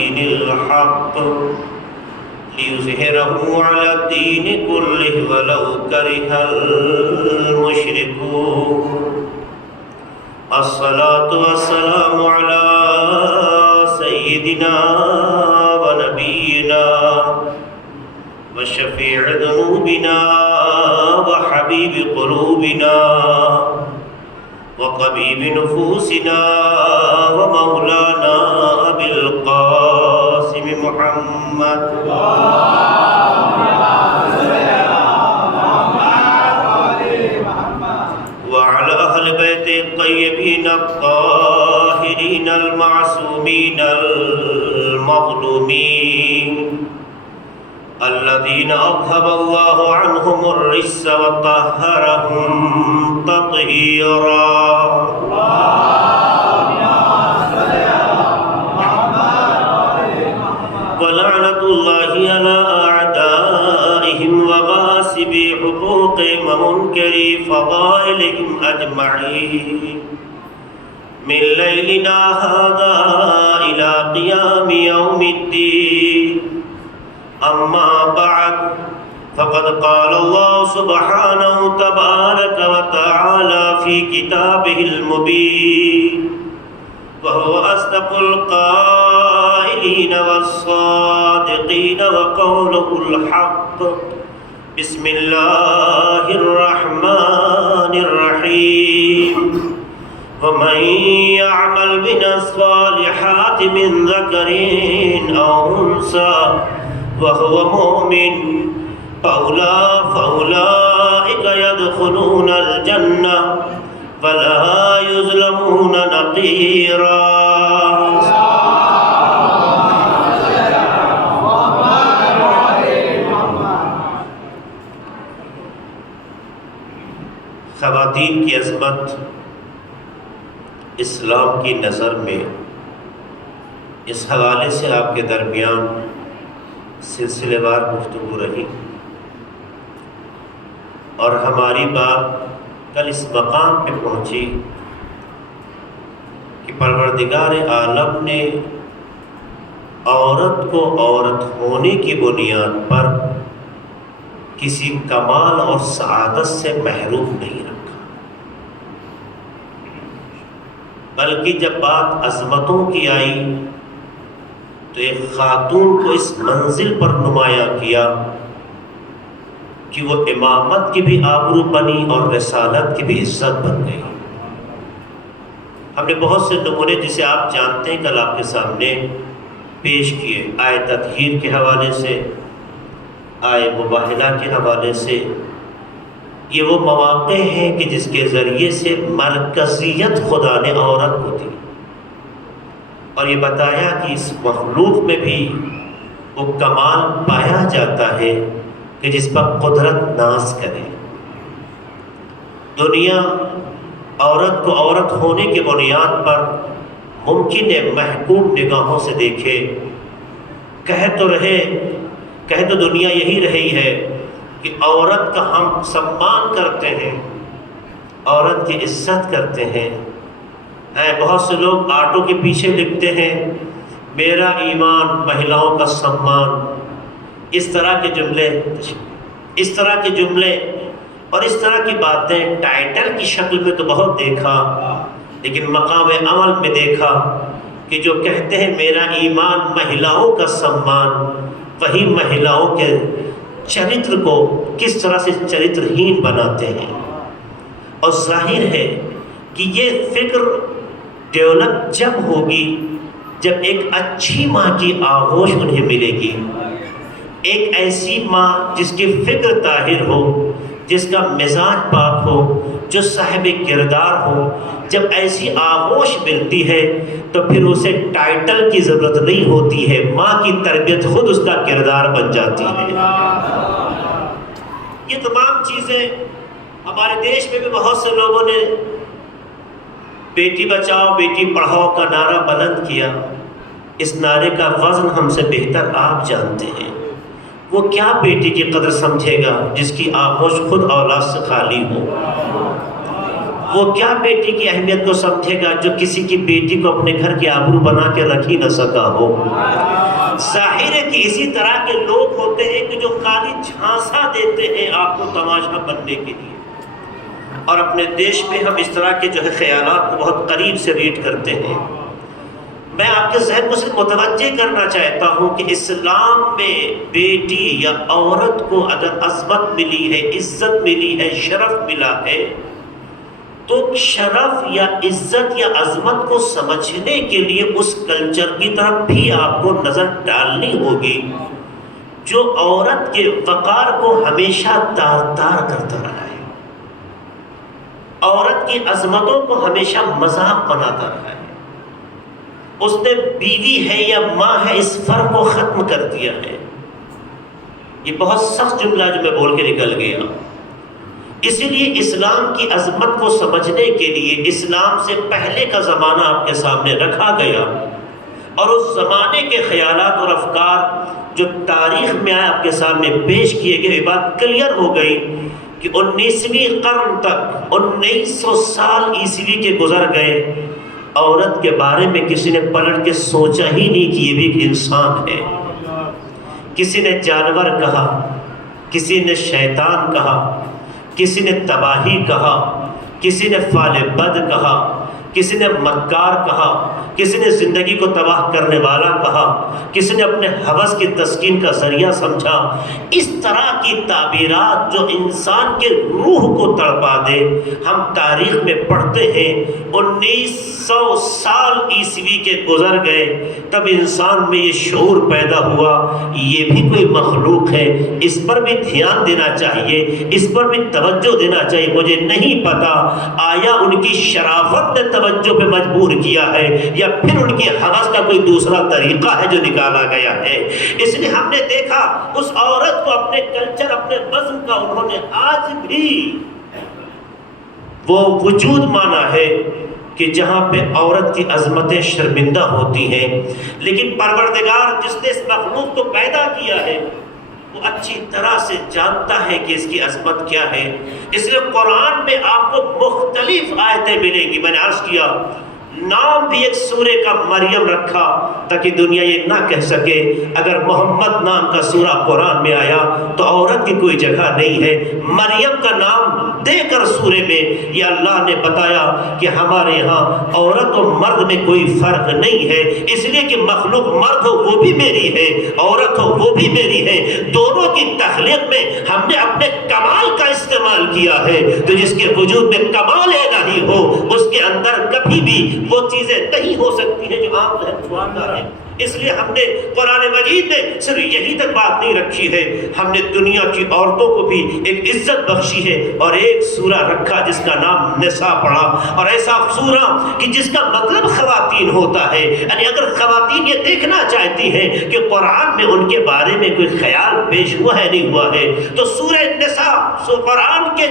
دين الحق ليظهره على الدين كله ولو كره المشركون الصلاة والسلام على سيدنا ونبينا وشفيع ذنوبنا وحبيب قلوبنا وطبيب نفوسنا ومولانا أبي القاسم محمد وعلى أهل بيت الطيبين الطاهرين المعصومين المظلومين الذين أذهب الله عنهم الرجس وطهرهم تطهيرا ولعنة الله على أعدائهم وغاصبي حقوقهم ومنكري فضائلهم أجمعين من ليلنا هذا إلى قيام يوم الدين أما بعد فقد قال الله سبحانه تبارك وتعالى في كتابه المبين وهو أصدق القائلين والصادقين وقوله الحق بسم الله الرحمن الرحيم ومن يعمل من الصالحات من ذكر أو أنثى وهو مؤمن فأولئك يدخلون الجنة ولا يظلمون نقيرا خواتین کی عظمت اسلام کی نظر میں اس حوالے سے آپ کے درمیان سلسلے وار گفتگو رہی اور ہماری بات کل اس مقام پہ پہنچی کہ پروردگار عالم نے عورت کو عورت ہونے کی بنیاد پر کسی کمال اور سعادت سے محروم نہیں رکھا، بلکہ جب بات عظمتوں کی آئی تو ایک خاتون کو اس منزل پر نمایاں کیا کہ وہ امامت کی بھی آبرو بنی اور رسالت کی بھی عزت بن گئی۔ ہم نے بہت سے نمونے جسے آپ جانتے ہیں کل آپ کے سامنے پیش کیے، آئے تطہیر کے حوالے سے، آئے مباہلہ کے حوالے سے۔ یہ وہ مواقع ہیں کہ جس کے ذریعے سے مرکزیت خدا نے عورت کو دی اور یہ بتایا کہ اس مخلوق میں بھی وہ کمال پایا جاتا ہے کہ جس پر قدرت ناز کرے۔ دنیا عورت کو عورت ہونے کے بنیاد پر ممکن ہے محکوم نگاہوں سے دیکھے، کہہ تو دنیا یہی رہی ہے کہ عورت کا ہم سمان کرتے ہیں، عورت کی عزت کرتے ہیں۔ بہت سے لوگ آٹو کے پیچھے لکھتے ہیں میرا ایمان مہیلاؤں کا سمان، اس طرح کے جملے اور اس طرح کی باتیں ٹائٹل کی شکل میں تو بہت دیکھا، لیکن مقام عمل میں دیکھا کہ جو کہتے ہیں میرا ایمان مہیلاؤں کا سمان، وہی مہیلاؤں کے چرتر کو کس طرح سے چرترہین بناتے ہیں۔ اور ظاہر ہے کہ یہ فکر ڈیولپ جب ہوگی جب ایک اچھی ماں کی آغوش انہیں ملے گی، ایک ایسی ماں جس کی فکر طاہر ہو، جس کا مزاج پاک ہو، جو صاحب کردار ہو۔ جب ایسی آغوش ملتی ہے تو پھر اسے ٹائٹل کی ضرورت نہیں ہوتی ہے، ماں کی تربیت خود اس کا کردار بن جاتی ہے۔ یہ تمام چیزیں ہمارے دیش میں بھی بہت سے لوگوں نے بیٹی بچاؤ بیٹی پڑھاؤ کا نعرہ بلند کیا۔ اس نعرے کا وزن ہم سے بہتر آپ جانتے ہیں۔ وہ کیا بیٹی کی قدر سمجھے گا جس کی آغوش خود اولاد سے خالی ہو؟ وہ کیا بیٹی کی اہمیت کو سمجھے گا جو کسی کی بیٹی کو اپنے گھر کی آبرو بنا کے رکھ ہی نہ سکا ہو؟ ظاہر ہے کہ اسی طرح کے لوگ ہوتے ہیں کہ جو خالی جھانسا دیتے ہیں آپ کو تماشا بننے کے لیے، اور اپنے دیش میں ہم اس طرح کے جو ہے خیالات کو بہت قریب سے ریڈ کرتے ہیں۔ میں آپ کے ذہن کو صرف متوجہ کرنا چاہتا ہوں کہ اسلام میں بیٹی یا عورت کو اگر عظمت ملی ہے، عزت ملی ہے، شرف ملا ہے، تو شرف یا عزت یا عظمت کو سمجھنے کے لیے اس کلچر کی طرف بھی آپ کو نظر ڈالنی ہوگی جو عورت کے وقار کو ہمیشہ تار تار کرتا رہا ہے، عورت کی عظمتوں کو ہمیشہ مذاق بناتا رہا ہے۔ اس نے بیوی ہے یا ماں ہے اس فرق کو ختم کر دیا ہے۔ یہ بہت سخت جملہ جو میں بول کے نکل گیا۔ اسی لیے اسلام کی عظمت کو سمجھنے کے لیے اسلام سے پہلے کا زمانہ آپ کے سامنے رکھا گیا، اور اس زمانے کے خیالات اور افکار جو تاریخ میں آئے آپ کے سامنے پیش کیے گئے۔ یہ بات کلیئر ہو گئی کہ 19ویں قرن تک 1900 سال عیسوی کے گزر گئے، عورت کے بارے میں کسی نے پلٹ کے سوچا ہی نہیں کہ یہ بھی ایک انسان ہے۔ کسی نے جانور کہا، کسی نے شیطان کہا، کسی نے تباہی کہا، کسی نے فعل بد کہا، کسی نے مکار کہا، کسی نے زندگی کو تباہ کرنے والا کہا، کسی نے اپنے ہوس کی تسکین کا ذریعہ سمجھا۔ اس طرح کی تعبیرات جو انسان کے روح کو تڑپا دے، ہم تاریخ میں پڑھتے ہیں 1900 سال عیسوی کے گزر گئے، تب انسان میں یہ شعور پیدا ہوا یہ بھی کوئی مخلوق ہے، اس پر بھی دھیان دینا چاہیے، اس پر بھی توجہ دینا چاہیے۔ مجھے نہیں پتا آیا ان کی شرافت نے توجہ پہ مجبور کیا ہے یا پھر ان کی ہوس کا کوئی دوسرا طریقہ ہے جو نکالا گیا ہے۔ اس لیے ہم نے دیکھا اس عورت کو اپنے کلچر، اپنے وزن کا انہوں نے آج بھی وہ وجود مانا ہے کہ جہاں پہ عورت کی عظمتیں شرمندہ ہوتی ہیں، لیکن پروردگار جس نے اس مخلوق کو پیدا کیا ہے وہ اچھی طرح سے جانتا ہے کہ اس کی عظمت کیا ہے۔ اس لیے قرآن میں آپ کو مختلف آیتیں ملیں گی۔ میں نے عرض کیا نام بھی ایک سورے کا مریم رکھا تاکہ دنیا یہ نہ کہہ سکے اگر محمد نام کا سورہ قرآن میں آیا تو عورت کی کوئی جگہ نہیں ہے۔ مریم کا نام دے کر سورے میں یہ اللہ نے بتایا کہ ہمارے ہاں عورت و مرد میں کوئی فرق نہیں ہے، اس لیے کہ مخلوق مرد ہو وہ بھی میری ہے، عورت ہو وہ بھی میری ہے، دونوں کی تخلیق میں ہم نے اپنے کمال کا استعمال کیا ہے۔ تو جس کے وجود میں کمال الہی ہو اس کے اندر کبھی بھی وہ چیزیں نہیں ہو سکتی ہیں جو عام ذہن چھوڑتا ہے۔ اس لیے ہم نے قرآن مجید میں صرف یہی تک بات نہیں رکھی ہے، ہم نے دنیا کی عورتوں کو بھی ایک عزت بخشی ہے اور ایک سورہ رکھا جس کا نام نساء پڑا، اور ایسا سورہ کہ جس کا مطلب خواتین ہوتا ہے۔ یعنی اگر خواتین یہ دیکھنا چاہتی ہیں کہ قرآن میں ان کے بارے میں کوئی خیال پیش ہوا ہے نہیں ہوا ہے تو سورہ نساء قرآن کے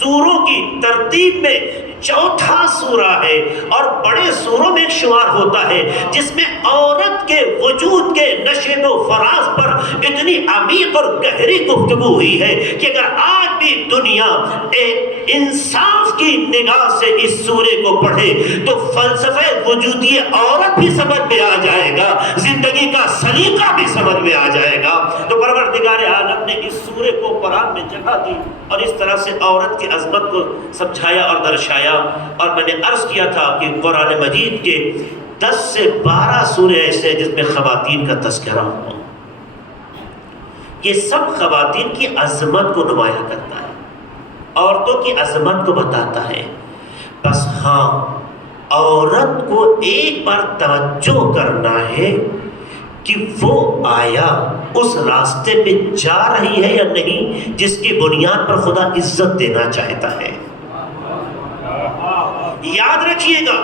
سوروں کی ترتیب میں چوتھا سورہ ہے، اور بڑے سوروں میں ایک شمار ہوتا ہے جس میں عورت کے وجود کے نشیب و فراز پر اتنی عمیق اور گہری گفتگو ہوئی ہے کہ اگر آج بھی دنیا ایک انصاف کی نگاہ سے اس سورے کو پڑھے تو فلسفہ وجودی عورت بھی سمجھ میں آ جائے گا، زندگی کا سلیقہ بھی سمجھ میں آ جائے گا۔ تو پروردگار عالم نے اس سورے کو قرآن میں جگہ دی اور اس طرح سے عورت کی عظمت کو سمجھایا اور درشایا۔ اور میں نے عرض کیا تھا کہ قرآن مجید کے 10 سے 12 سورے ایسے جس میں خواتین کا تذکرہ ہوا، یہ سب خواتین کی عظمت کو نمایاں کرتا ہے، عورتوں کی عظمت کو بتاتا ہے۔ بس ہاں عورت کو ایک بار توجہ کرنا ہے کہ وہ آیا اس راستے پہ جا رہی ہے یا نہیں جس کی بنیاد پر خدا عزت دینا چاہتا ہے۔ یاد رکھیے گا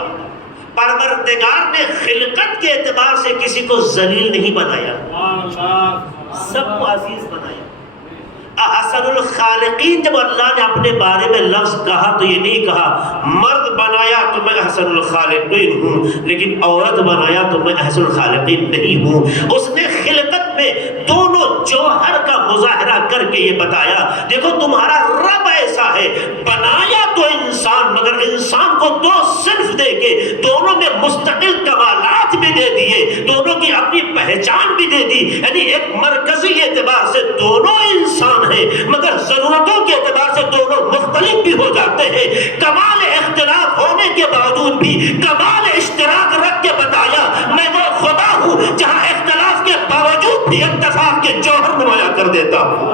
پروردگار نے خلقت کے اعتبار سے کسی کو ذلیل نہیں بنایا، سب کو عزیز بنایا۔ احسن الخالقین جب اللہ نے اپنے بارے میں لفظ کہا تو یہ نہیں کہا مرد بنایا تو میں احسن الخالقین ہوں لیکن عورت بنایا تو میں احسن الخالقین نہیں ہوں۔ اس نے خلقت میں نے دونوں جوہر کا مظاہرہ کر کے یہ بتایا، دیکھو تمہارا رب ایسا ہے، بنایا تو انسان مگر انسان کو دو صنف دے کے دونوں میں مستقل کمالات بھی دے دیے، دونوں کی اپنی پہچان بھی دے دی، یعنی ایک مرکزی اعتبار سے دونوں انسان ہیں مگر ضرورتوں کے اعتبار سے دونوں مختلف بھی ہو جاتے ہیں۔ کمال اختلاف ہونے کے باوجود بھی کمال اشتراک رکھ کے بتایا میں وہ خدا ہوں جہاں اختلاف کے باوجود بھی اتفاق کے جوہر نمایاں کر دیتا ہوں۔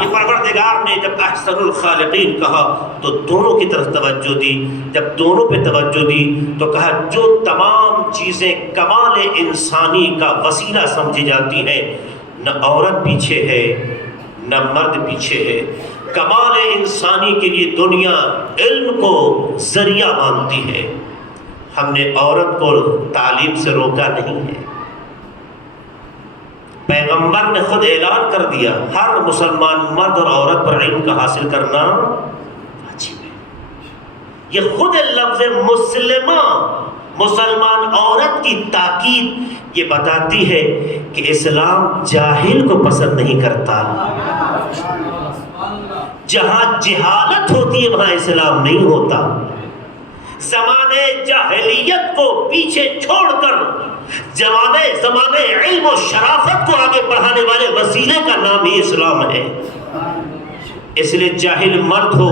یہ پروردگار نے جب احسن الخالقین کہا تو دونوں کی طرف توجہ دی، جب دونوں پہ توجہ دی تو کہا جو تمام چیزیں کمال انسانی کا وسیلہ سمجھی جاتی ہیں، نہ عورت پیچھے ہے نہ مرد پیچھے ہے، کمال انسانی کے لیے دنیا علم کو ذریعہ مانتی ہے۔ ہم نے عورت کو تعلیم سے روکا نہیں ہے، پیغمبر نے خود اعلان کر دیا ہر مسلمان مرد اور عورت پر علم کا حاصل کرنا واجب ہے۔ یہ خود لفظ مسلمہ مسلمان عورت کی تاکید یہ بتاتی ہے کہ اسلام جاہل کو پسند نہیں کرتا۔ جہاں جہالت ہوتی ہے وہاں اسلام نہیں ہوتا۔ زمانے جاہلیت کو پیچھے چھوڑ کر زمانے علم و شرافت کو آگے بڑھانے والے وسیلے کا نام ہی اسلام ہے۔ اس لیے جاہل مرد ہو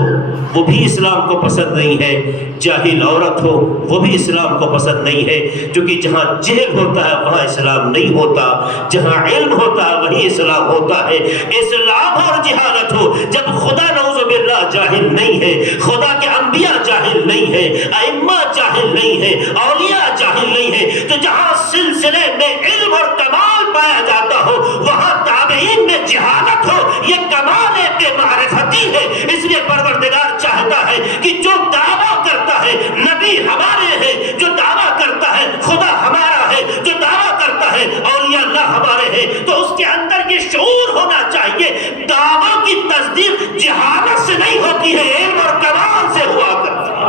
وہ بھی اسلام کو پسند نہیں ہے، جاہل عورت ہو وہ بھی اسلام کو پسند نہیں ہے، کیونکہ جہاں جہل ہوتا ہے وہاں اسلام نہیں ہوتا، جہاں علم ہوتا ہے وہیں اسلام ہوتا ہے۔ اسلام اور جہالت ہو، جب خدا نعوذ باللہ جاہل نہیں ہے، خدا کے انبیاء جاہل نہیں ہے، ائمہ جاہل نہیں ہے، اولیاء جاہل نہیں ہے، تو جہاں سلسلے میں علم اور کمال پایا جاتا ہو وہاں تابعین میں جہالت ہو، یہ کمال بے معرفتی ہے۔ اس لیے پروردگار چاہتا ہے کہ جو دعویٰ کرتا ہے نبی ہمارے ہیں، جو دعویٰ کرتا ہے خدا ہمارا ہے، جو دعویٰ کرتا ہے اولیاء اللہ ہمارے ہیں، تو اس کے اندر یہ شعور ہونا چاہیے دعویٰ کی تصدیق جہالت سے نہیں ہوتی ہے، علم اور کمال سے ہوا کرتی ہے۔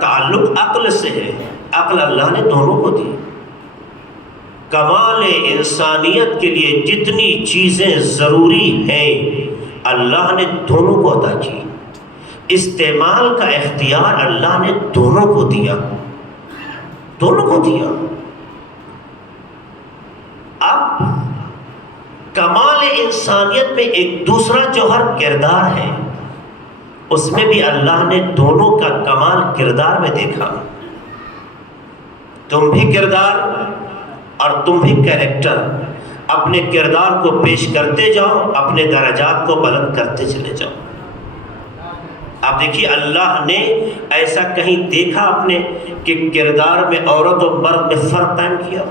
تعلق عقل سے ہے، عقل اللہ نے دونوں کو دی۔ کمال انسانیت کے لیے جتنی چیزیں ضروری ہیں اللہ نے دونوں کو عطا کی، استعمال کا اختیار اللہ نے دونوں کو دیا، دونوں کو دیا۔ اب کمال انسانیت میں ایک دوسرا جوہر کردار ہے، اس میں بھی اللہ نے دونوں کا کمال کردار میں دیکھا۔ تم بھی کردار اور تم بھی کیریکٹر، اپنے کردار کو پیش کرتے جاؤ، اپنے درجات کو بلند کرتے چلے جاؤ۔ آپ دیکھیے اللہ نے ایسا کہیں دیکھا اپنے کہ کردار میں عورت و مرد میں فرق قائم کیا؟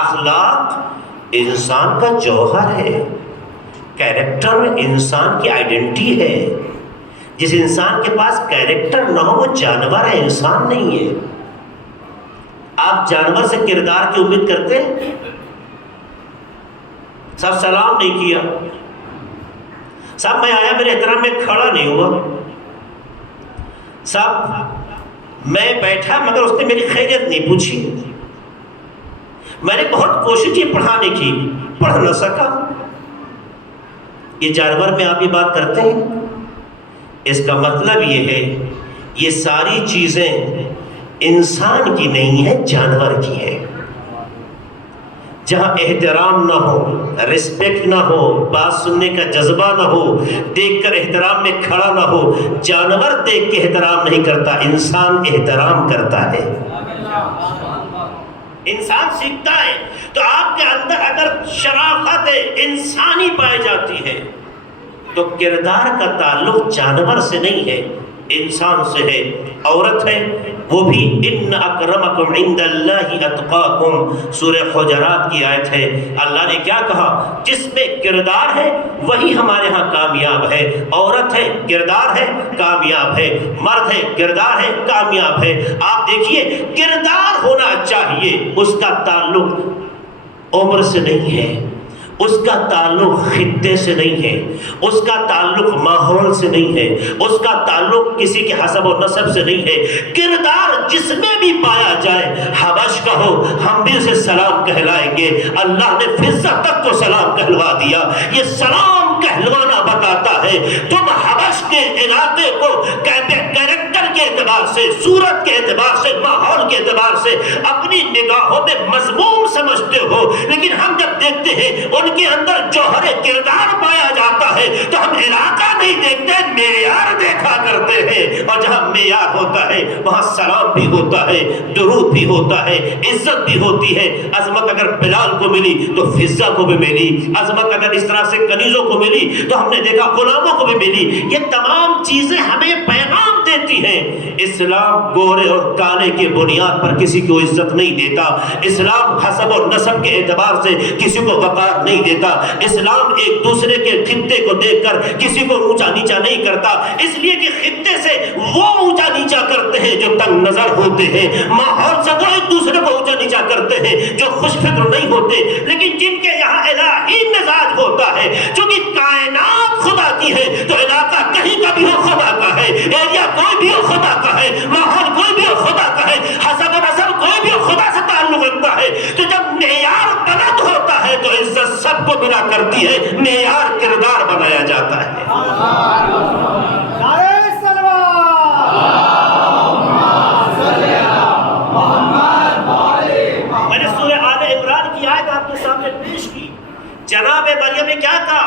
اخلاق انسان کا جوہر ہے، کیریکٹر انسان کی آئیڈینٹی ہے۔ جس انسان کے پاس کیریکٹر نہ ہو وہ جانور ہے، انسان نہیں ہے۔ آپ جانور سے کردار کی امید کرتے ہیں؟ صاحب سلام نہیں کیا، صاحب میں آیا میرے احترام میں کھڑا نہیں ہوا، صاحب میں بیٹھا مگر اس نے میری خیریت نہیں پوچھی، میں نے بہت کوشش کی پڑھانے کی، پڑھ نہ سکا۔ یہ جانور میں آپ یہ بات کرتے ہیں؟ اس کا مطلب یہ ہے یہ ساری چیزیں انسان کی نہیں ہے، جانور کی ہے۔ جہاں احترام نہ ہو، رسپیکٹ نہ ہو، بات سننے کا جذبہ نہ ہو، دیکھ کر احترام میں کھڑا نہ ہو، جانور دیکھ کے احترام نہیں کرتا، انسان احترام کرتا ہے، انسان سیکھتا ہے۔ تو آپ کے اندر اگر شرافت انسانی پائی جاتی ہے تو کردار کا تعلق جانور سے نہیں ہے، انسان سے ہے، عورت ہے وہ بھی ان اکرمکم عند اللہ اتقاکم، سورہ حجرات کی آیت ہے۔ اللہ نے کیا کہا؟ جس میں کردار ہے وہی ہمارے ہاں کامیاب ہے، عورت ہے کردار ہے کامیاب ہے، مرد ہے کردار ہے کامیاب ہے۔ آپ دیکھیے کردار ہونا چاہیے، اس کا تعلق عمر سے نہیں ہے، اس کا تعلق خطے سے نہیں ہے، اس کا تعلق ماحول سے نہیں ہے، اس کا تعلق کسی کے حسب و نسب سے نہیں ہے۔ کردار جس میں بھی پایا جائے، حبش کا ہو ہم بھی اسے سلام کہلائیں گے۔ اللہ نے فضہ تک کو سلام کہلوا دیا۔ یہ سلام کہلوانا بتاتا ہے تم حبش کے علاقے کو کریکٹر کے اعتبار سے، صورت کے اعتبار سے، ماحول کے اعتبار سے اپنی نگاہوں میں مذموم سمجھتے ہو، لیکن ہم جب دیکھتے ہیں ان کے اندر جوہر کردار پایا جاتا ہے تو ہم علاقہ نہیں دیکھتے، معیار دیکھا کرتے ہیں۔ اور جہاں معیار ہوتا ہے وہاں سلام بھی ہوتا ہے، درود بھی ہوتا ہے، عزت بھی ہوتی ہے۔ عظمت اگر بلال کو ملی تو فضہ کو بھی ملی، عظمت اگر اس طرح سے کنیزوں کو ملی تو ہم نے دیکھا غلاموں کو بھی ملی۔ یہ تمام چیزیں ہمیں پیغام دیتی ہیں۔ اسلام گورے اور کالے کے بنیاد پر کسی کو عزت نہیں دیتا، اسلام حسب اور نسب کے اعتبار سے کسی کو وقار نہیں دیتا، اسلام ایک دوسرے کے خطے کو دیکھ کر کسی کو اونچا نیچا نہیں کرتا، اس لیے کہ خطے سے وہ اونچا نیچا کرتے ہیں جو تنگ نظر ہوتے ہیں، ماحول سے وہ ایک دوسرے کو اونچا نیچا کرتے ہیں جو خوش فکر نہیں ہوتے، لیکن جن کے یہاں الہی مزاج ہوتا ہے، چونکہ کائنات خدا کی ہے تو علاقہ کہیں کا بھی ہو خدا کا ہے، ایریا کوئی بھی ہو خدا کا ہے، ماحول کوئی بھی ہو خدا کا ہے، حسب و نسب کوئی بھی ہو خدا سے تعلق رکھتا ہے۔ تو جب معیار بلند ہوتا ہے تو عزت سب کو ملا کرتی ہے، معیار کردار بنایا جاتا ہے۔ میں نے سورہ آل عمران کی آیت آپ کے سامنے پیش کی۔ جناب مریم نے کیا کہا؟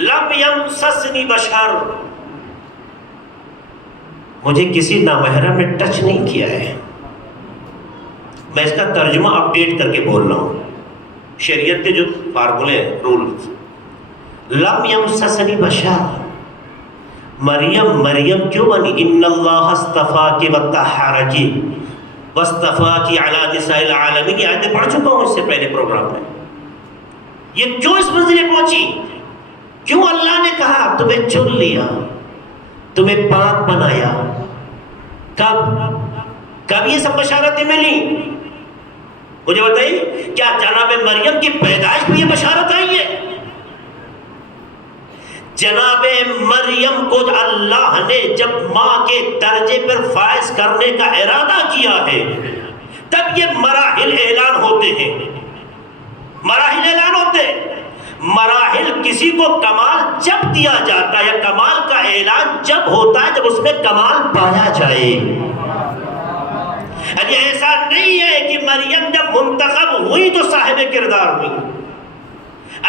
لم یمسسنی بشر، مجھے کسی نامحرم نے ٹچ نہیں کیا ہے۔ میں اس کا ترجمہ اپڈیٹ کر کے بول رہا ہوں، شریعت کے جو فارمولے ہیں، رولز۔ لم یمسسنی بشر، مریم کیوں بنی؟ ان اللہ اصطفاکی وطہرکی واصطفاکی علی نساء العالمین، یہ آیتیں پڑھ چکا ہوں اس سے پہلے پروگرام میں۔ یہ کیوں اس منزلے پہنچی؟ کیوں اللہ نے کہا تمہیں چن لیا، تمہیں پاک بنایا؟ کب یہ سب بشارتیں ملی؟ مجھے بتائیے، کیا جناب مریم کی پیدائش میں یہ بشارت آئی ہے؟ جناب مریم کو اللہ نے جب ماں کے درجے پر فائز کرنے کا ارادہ کیا ہے تب یہ مراحل اعلان ہوتے ہیں، مراحل اعلان ہوتے ہیں۔ مراحل کسی کو کمال جب دیا جاتا ہے، یا کمال کا اعلان جب ہوتا ہے جب اس میں کمال پایا جائے۔ یعنی ایسا نہیں ہے کہ مریم جب منتخب ہوئی تو صاحب کردار ہوئی،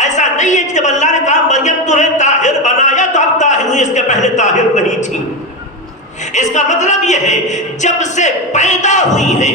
ایسا نہیں ہے کہ جب اللہ نے کہا مریم تمہیں طاہر بنایا تو اب طاہر ہوئی، اس کے پہلے طاہر نہیں تھی۔ اس کا مطلب یہ ہے جب سے پیدا ہوئی ہے،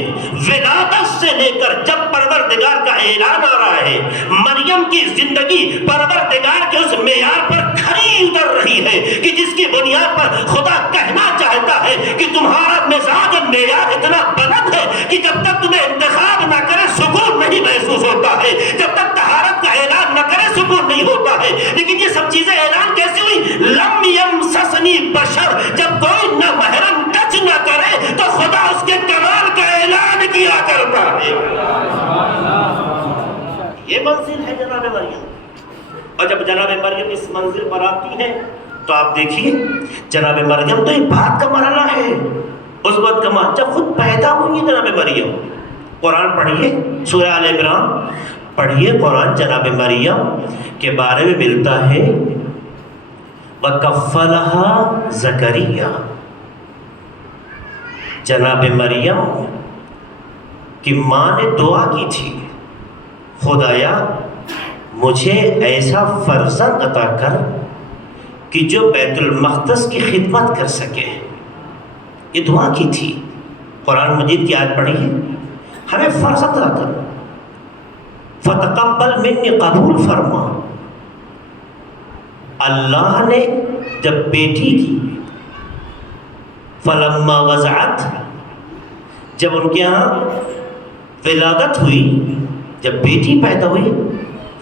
ولادت سے لے کر جب پروردگار کا اعلان آ رہا ہے، مریم کی زندگی پروردگار کے اس معیار پر کھری اتر رہی ہے کہ جس کی بنیاد پر خدا کہنا چاہتا ہے کہ تمہارا مزاج معیار اتنا بلند ہے کہ جب تک تمہیں انتخاب نہ کرے سکون نہیں محسوس ہوتا ہے، جب تک طہارت کا اعلان نہ کرے سکون نہیں ہوتا ہے۔ لیکن یہ سب چیزیں اعلان کیسے ہوئی؟ لم یمسسنی بشر، جب کوئی نہ محرم ٹچ نہ کرے تو خدا اس کے کمال کا اعلان کیا کرتا ہے۔ یہ منزل ہے جناب مریم، اور جب جناب مریم اس منزل پر آتی ہے تو آپ دیکھیے جناب مریم تو ایک بات کا مرحلہ ہے، اس وقت کا مرحلہ جب خود پیدا ہوئی جناب مریم۔ قرآن پڑھیے، سورہ آل عمران پڑھیے، قرآن جناب مریم کے بارے میں ملتا ہے وَكَفَّلَهَا زَكَرِيَّا، جناب مریم کی ماں نے دعا کی تھی، خدایا مجھے ایسا فرزند عطا کر کہ جو بیت المقدس کی خدمت کر سکے۔ یہ دعا کی تھی، قرآن مجید کی آیت پڑھی ہے، ہمیں فرزند عطا کر، فتقبل منی، قبول فرما۔ اللہ نے جب بیٹی کی فلما وضعت، جب ان کے یہاں ولادت ہوئی، جب بیٹی پیدا ہوئی،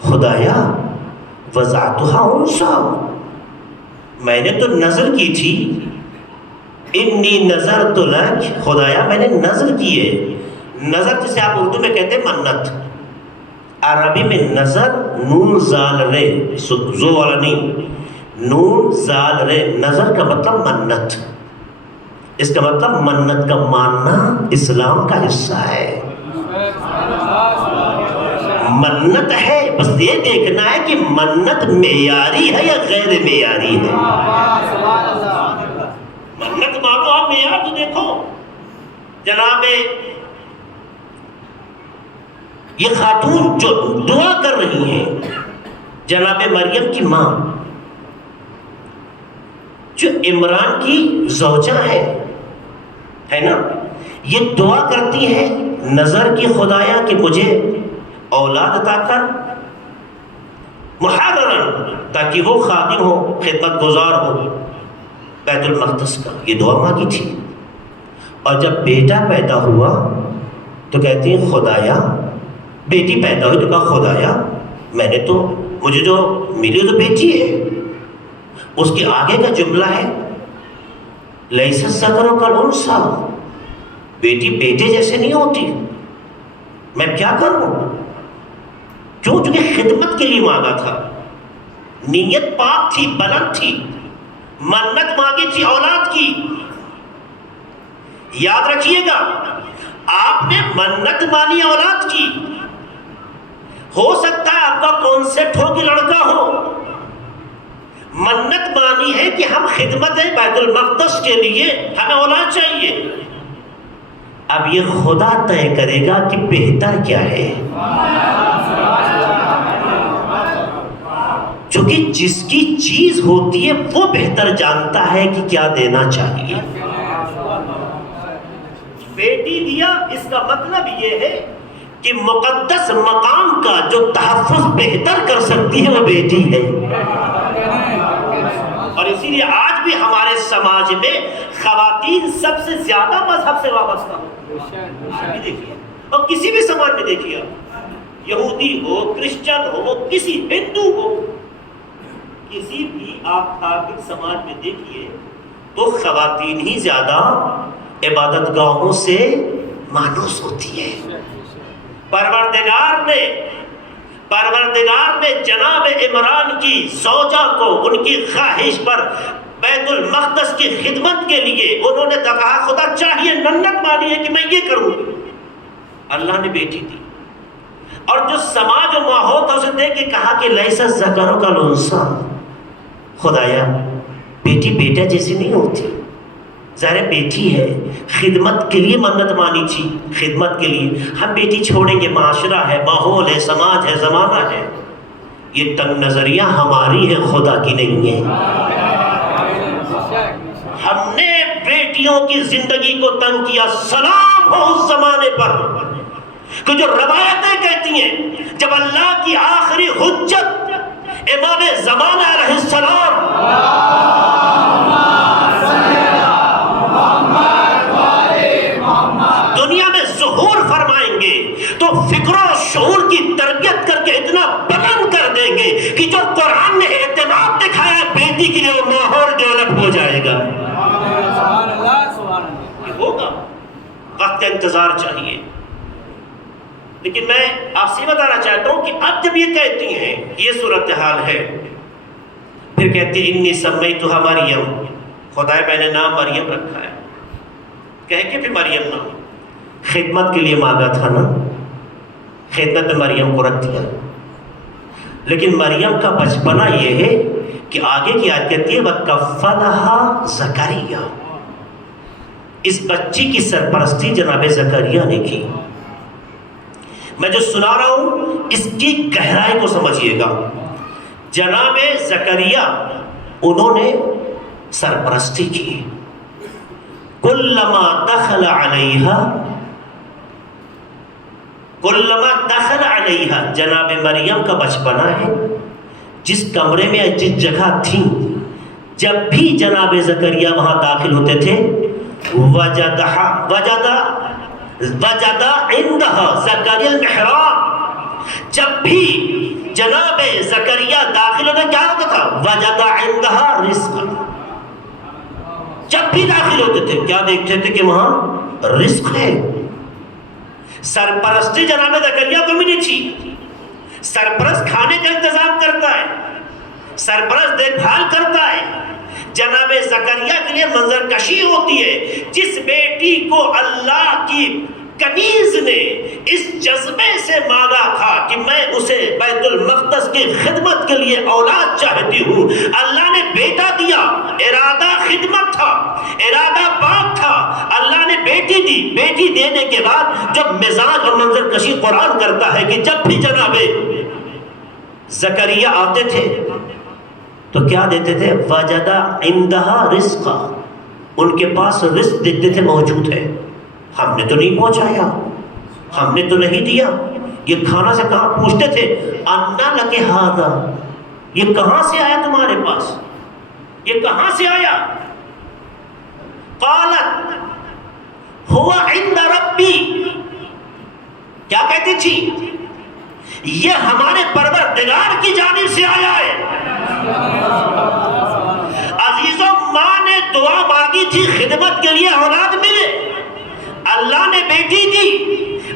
خدایا وضعتها انثى، میں نے تو نظر کی تھی، انی نظرت لک، خدایا میں نے نظر کی ہے. نظر جسے آپ اردو میں کہتے ہیں منت، عربی میں نظر نون زال رے، زو والا نہیں، نون زال رے، نظر کا مطلب منت. اس کا مطلب منت کا ماننا اسلام کا حصہ ہے. منت ہے، بس یہ دیکھنا ہے کہ منت معیاری ہے یا غیر معیاری ہے. منت مانو آپ معیار تو دیکھو. جناب یہ خاتون جو دعا کر رہی ہیں، جناب مریم کی ماں جو عمران کی زوجہ ہے نا، یہ دعا کرتی ہے نظر کی خدایا کہ مجھے اولاد عطا کر، محررن، تاکہ وہ خادم ہو، خدمت گزار ہو بیت المقدس کا. یہ دعا مانگی تھی. اور جب بیٹا پیدا ہوا تو کہتی ہیں خدایا، بیٹی پیدا ہوئی تو کہا خدایا میں نے تو، مجھے جو ملی تو بیٹی ہے. اس کے آگے کا جملہ ہے لیس الذکر کالانثیٰ، بیٹی بیٹے جیسے نہیں ہوتی، میں کیا کروں؟ کیوں؟ چونکہ خدمت کے لیے مانگا تھا، نیت پاک تھی، بلند تھی، منت مانگی تھی اولاد کی. یاد رکھیے گا، آپ نے منت مانی اولاد کی. ہو سکتا ہے آپ کا کانسیپٹ ہو کہ لڑکا ہو، منت مانی ہے کہ ہم خدمت ہے بیت المقدس کے لیے، ہمیں اولاد چاہیے. اب یہ خدا طے کرے گا کہ بہتر کیا ہے، چونکہ جس کی چیز ہوتی ہے وہ بہتر جانتا ہے کہ کیا دینا چاہیے. بیٹی دیا، اس کا مطلب یہ ہے کہ مقدس مقام کا جو تحفظ بہتر کر سکتی ہے وہ بیٹی ہے. اور اسی لیے آج بھی ہمارے سماج میں خواتین سب سے زیادہ مذہب سے وابستہ ہو. دیکھیے، اور کسی بھی سماج میں دیکھیے، یہودی ہو، کرسچن ہو، کسی ہندو ہو، کسی بھی آپ عابد سماج میں دیکھیے تو خواتین ہی زیادہ عبادت گاہوں سے مانوس ہوتی ہے. پروردگار نے جناب عمران کی زوجہ کو ان کی خواہش پر بیت المقدس کی خدمت کے لیے انہوں نے کہا خدا چاہیے، منت مانی ہے کہ میں یہ کروں. اللہ نے بیٹی دی، اور جو سماج و ماحول تھا اسے دیکھ کے کہا کہ لیس الذکر کالانثیٰ، خدایا بیٹی بیٹا جیسی نہیں ہوتی. ظاہر بیٹی ہے، خدمت کے لیے منت مانی تھی، خدمت کے لیے. ہم بیٹی چھوڑیں گے، معاشرہ ہے، ماحول ہے، سماج ہے، زمانہ ہے. یہ تنگ نظریہ ہماری ہے، خدا کی نہیں ہے. ہم نے بیٹیوں کی زندگی کو تنگ کیا. سلام ہو اس زمانے پر کہ جو روایتیں کہتی ہیں جب اللہ کی آخری حجت امام زمانہ علیہ السلام دنیا میں ظہور فرمائیں گے تو فکر و شعور کی تربیت کر کے اتنا بلند کر دیں گے کہ جو قرآن نے اعتماد دکھایا بیٹی کے لیے وہ ماحول ڈیولپ ہو جائے گا. یہ ہوگا، وقت انتظار چاہیے. لیکن میں آپ سے بتانا چاہتا ہوں کہ اب جب یہ کہتی ہیں یہ صورتحال ہے، پھر کہتی ہیں انی سمیتھا مریم، خدا میں نے نام مریم رکھا ہے. کہہ کے پھر مریم نام، خدمت کے لیے مانگا تھا نا، خدمت میں مریم کو رکھ دیا. لیکن مریم کا بچپنا یہ ہے کہ آگے کی آیت کہتی ہے وَكَفَّلَهَا زَكَرِيَّا، اس بچی کی سرپرستی جناب زکریا نے کی. میں جو سنا رہا ہوں اس کی گہرائی کو سمجھیے گا. جناب زکریا انہوں نے سرپرستی کی. کلما دخل علیہا، جناب مریم کا بچپنا ہے، جس کمرے میں جس جگہ تھی، جب بھی جناب زکریا وہاں داخل ہوتے تھے وجد عندها زکریا المحراب، جب بھی جناب زکریا داخل ہوتے کیا ہوتا تھا؟ وجد عندها رزقا، جب بھی داخل ہوتے تھے کیا دیکھتے تھے کہ وہاں رزق ہے۔ سرپرستی جناب زکریا کو ملی تھی، سرپرست کھانے کا انتظام کرتا ہے، سرپرست دیکھ بھال کرتا ہے۔ جناب زکریا کے لیے منظر کشی ہوتی ہے، جس بیٹی کو اللہ کی کنیز نے اس جذبے سے مانگا تھا کہ میں اسے بیت المقدس کی خدمت کے لیے اولاد چاہتی ہوں، اللہ نے بیٹا دیا، ارادہ خدمت تھا، ارادہ پاک تھا، اللہ نے بیٹی دی۔ بیٹی دینے کے بعد جب مزاج اور منظر کشی قرآن کرتا ہے کہ جب بھی جناب زکریا آتے تھے تو کیا دیتے تھے؟ وجد عندها رزقا، ان کے پاس رزق دیتے تھے موجود ہے، ہم نے تو نہیں پہنچایا، ہم نے تو نہیں دیا، یہ کھانا سے کہاں پوچھتے تھے انا لک ھذا، یہ کہاں سے آیا تمہارے پاس، یہ کہاں سے آیا؟ قالت هو عند ربی، کیا کہتی تھی؟ یہ ہمارے پروردگار کی جانب سے آیا ہے۔ عزیزوں، ماں نے دعا مانگی تھی خدمت کے لیے اولاد ملے، اللہ نے بیٹی دی،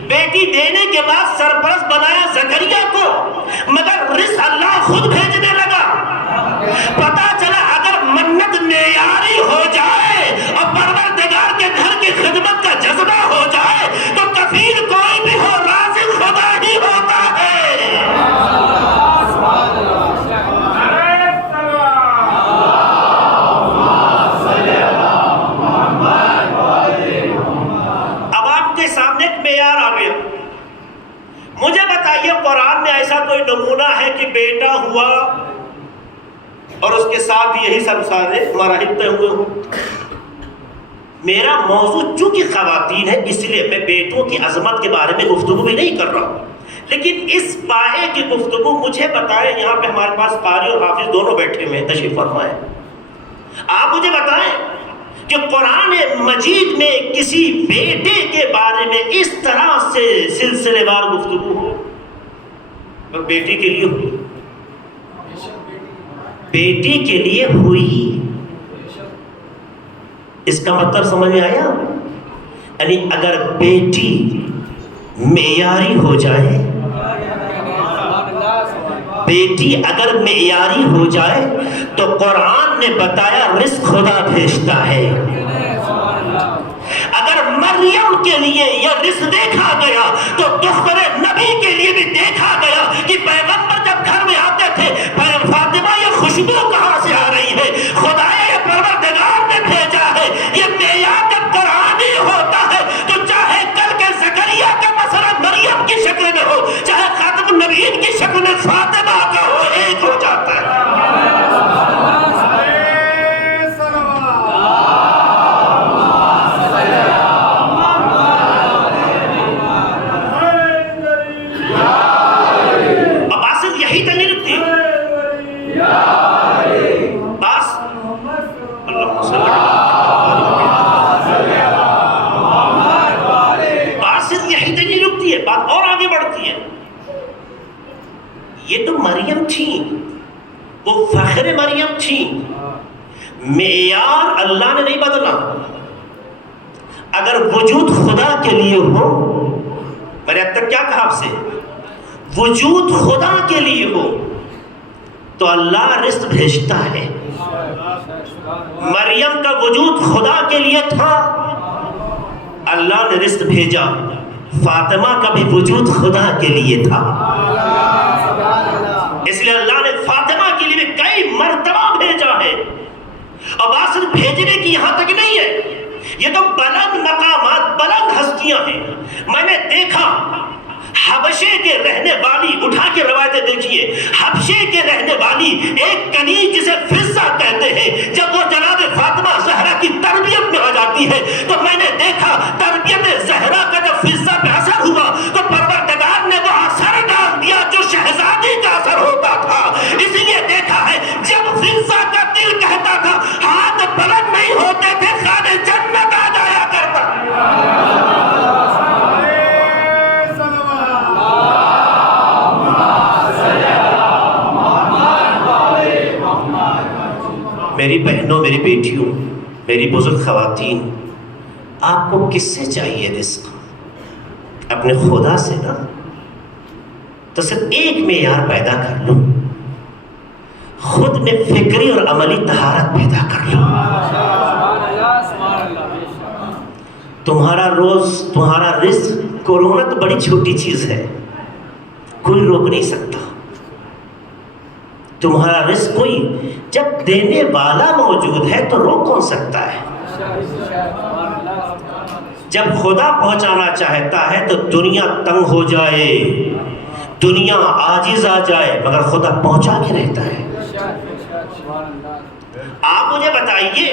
بیٹی دینے کے بعد سرپرست بنایا زکریا کو، مگر رزق اللہ خود بھیجنے لگا۔ پتا چلا اگر منت معیاری ہو جائے اور پروردگار کے گھر کی خدمت کا جذبہ ہو جائے تو کفیل کوئی بھی ہو، رازق خدا ہی ہوتا ہے۔ مجھے بتائیے قرآن میں ایسا کوئی نمونہ ہے کہ بیٹا ہوا اور اس کے ساتھ یہی سب سارے مراحل طے ہوئے ہوں؟ میرا موضوع چونکہ خواتین ہے اس لیے میں بیٹوں کی عظمت کے بارے میں گفتگو بھی نہیں کر رہا ہوں، لیکن اس پائے کی گفتگو مجھے بتائیں۔ یہاں پہ ہمارے پاس قاری اور حافظ دونوں بیٹھے ہوئے ہیں، تشریف فرمائیں، آپ مجھے بتائیں کہ قرآن مجید میں کسی بیٹے کے بارے میں اس طرح سے سلسلے وار گفتگو ہو؟ بیٹی کے لیے ہوئی، بیٹی کے لیے ہوئی، اس کا مطلب سمجھ میں آیا؟ یعنی اگر بیٹی معیاری ہو جائے، بیٹی اگر معیاری ہو جائے تو قرآن نے بتایا رزق خدا بھیجتا ہے۔ اگر مریم کے لیے یہ رزق دیکھا گیا تو دختر نبی کے لیے بھی دیکھا گیا کہ پیغمبر جب گھر میں آتے تھے فاطمہ یہ خوشبو کہاں سے آ رہی ہے؟ خدا یہ پروردگار نے بھیجا ہے۔ یہ معیار جب قرآنی ہوتا ہے تو چاہے کل کے زکریا کا مسئلہ مریم کی شکل میں ہو، چاہے خاتم النبیین کی شکل میں فاطمہ کا ہو، ایک ہو جاتا ہے۔ یہ تو مریم تھی، وہ فخر مریم تھی، معیار اللہ نے نہیں بدلا۔ اگر وجود خدا کے لیے ہو، میں نے اب تک کیا کہا آپ سے؟ وجود خدا کے لیے ہو تو اللہ رزق بھیجتا ہے۔ مریم کا وجود خدا کے لیے تھا، اللہ نے رزق بھیجا۔ فاطمہ کا بھی وجود خدا کے لیے تھا، اس لیے اللہ نے فاطمہ کے لیے کئی مرتبہ بھیجا ہے۔ اور بات صرف بھیجنے کی یہاں تک نہیں ہے، یہ تو بلند مقامات، بلند ہستیاں ہیں۔ میں نے دیکھا حبشے کے رہنے والی، اٹھا کے روایتیں دیکھیے، حبشے کے رہنے والی ایک کنیز جسے فضہ کہتے ہیں، جب وہ جناب فاطمہ زہرا کی تربیت میں آ جاتی ہے تو میں نے دیکھا تربیت زہرا کا جب فضہ پہ اثر ہوا تو پروردگار نے وہ اثر ڈال دیا جو شہزادی کا اثر ہوتا تھا۔ اس لیے دیکھا ہے جب فضہ کا دل کہتا تھا، ہاتھ بلند نہیں ہوتے تھے، خانے جنت آ بہنوں، میری بیٹیوں، میری بزرگ خواتین، آپ کو کس سے چاہیے رزق؟ اپنے خدا سے نا۔ تو صرف ایک معیار پیدا کر لو، خود میں فکری اور عملی طہارت پیدا کر لو۔ تمہارا روز، تمہارا رزق، کورونا تو بڑی چھوٹی چیز ہے، کوئی روک نہیں سکتا تمہارا رزق۔ کوئی جب دینے والا موجود ہے تو روک کون سکتا ہے؟ جب خدا پہنچانا چاہتا ہے تو دنیا تنگ ہو جائے، دنیا عاجز آ جائے، مگر خدا پہنچا کے رہتا ہے۔ آپ مجھے بتائیے،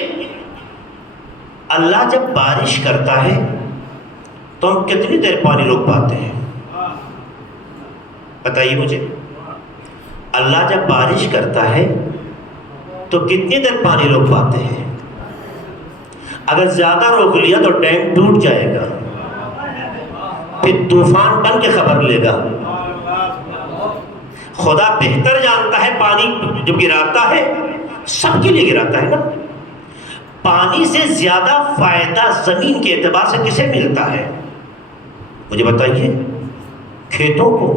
اللہ جب بارش کرتا ہے تو ہم کتنی دیر پانی روک پاتے ہیں؟ بتائیے مجھے، اللہ جب بارش کرتا ہے تو کتنی دیر پانی روک پاتے ہیں؟ اگر زیادہ روک لیا تو ڈیم ٹوٹ جائے گا، پھر طوفان بن کے خبر لے گا۔ خدا بہتر جانتا ہے، پانی جب گراتا ہے سب کے لیے گراتا ہے نا۔ پانی سے زیادہ فائدہ زمین کے اعتبار سے کسے ملتا ہے؟ مجھے بتائیے۔ کھیتوں کو،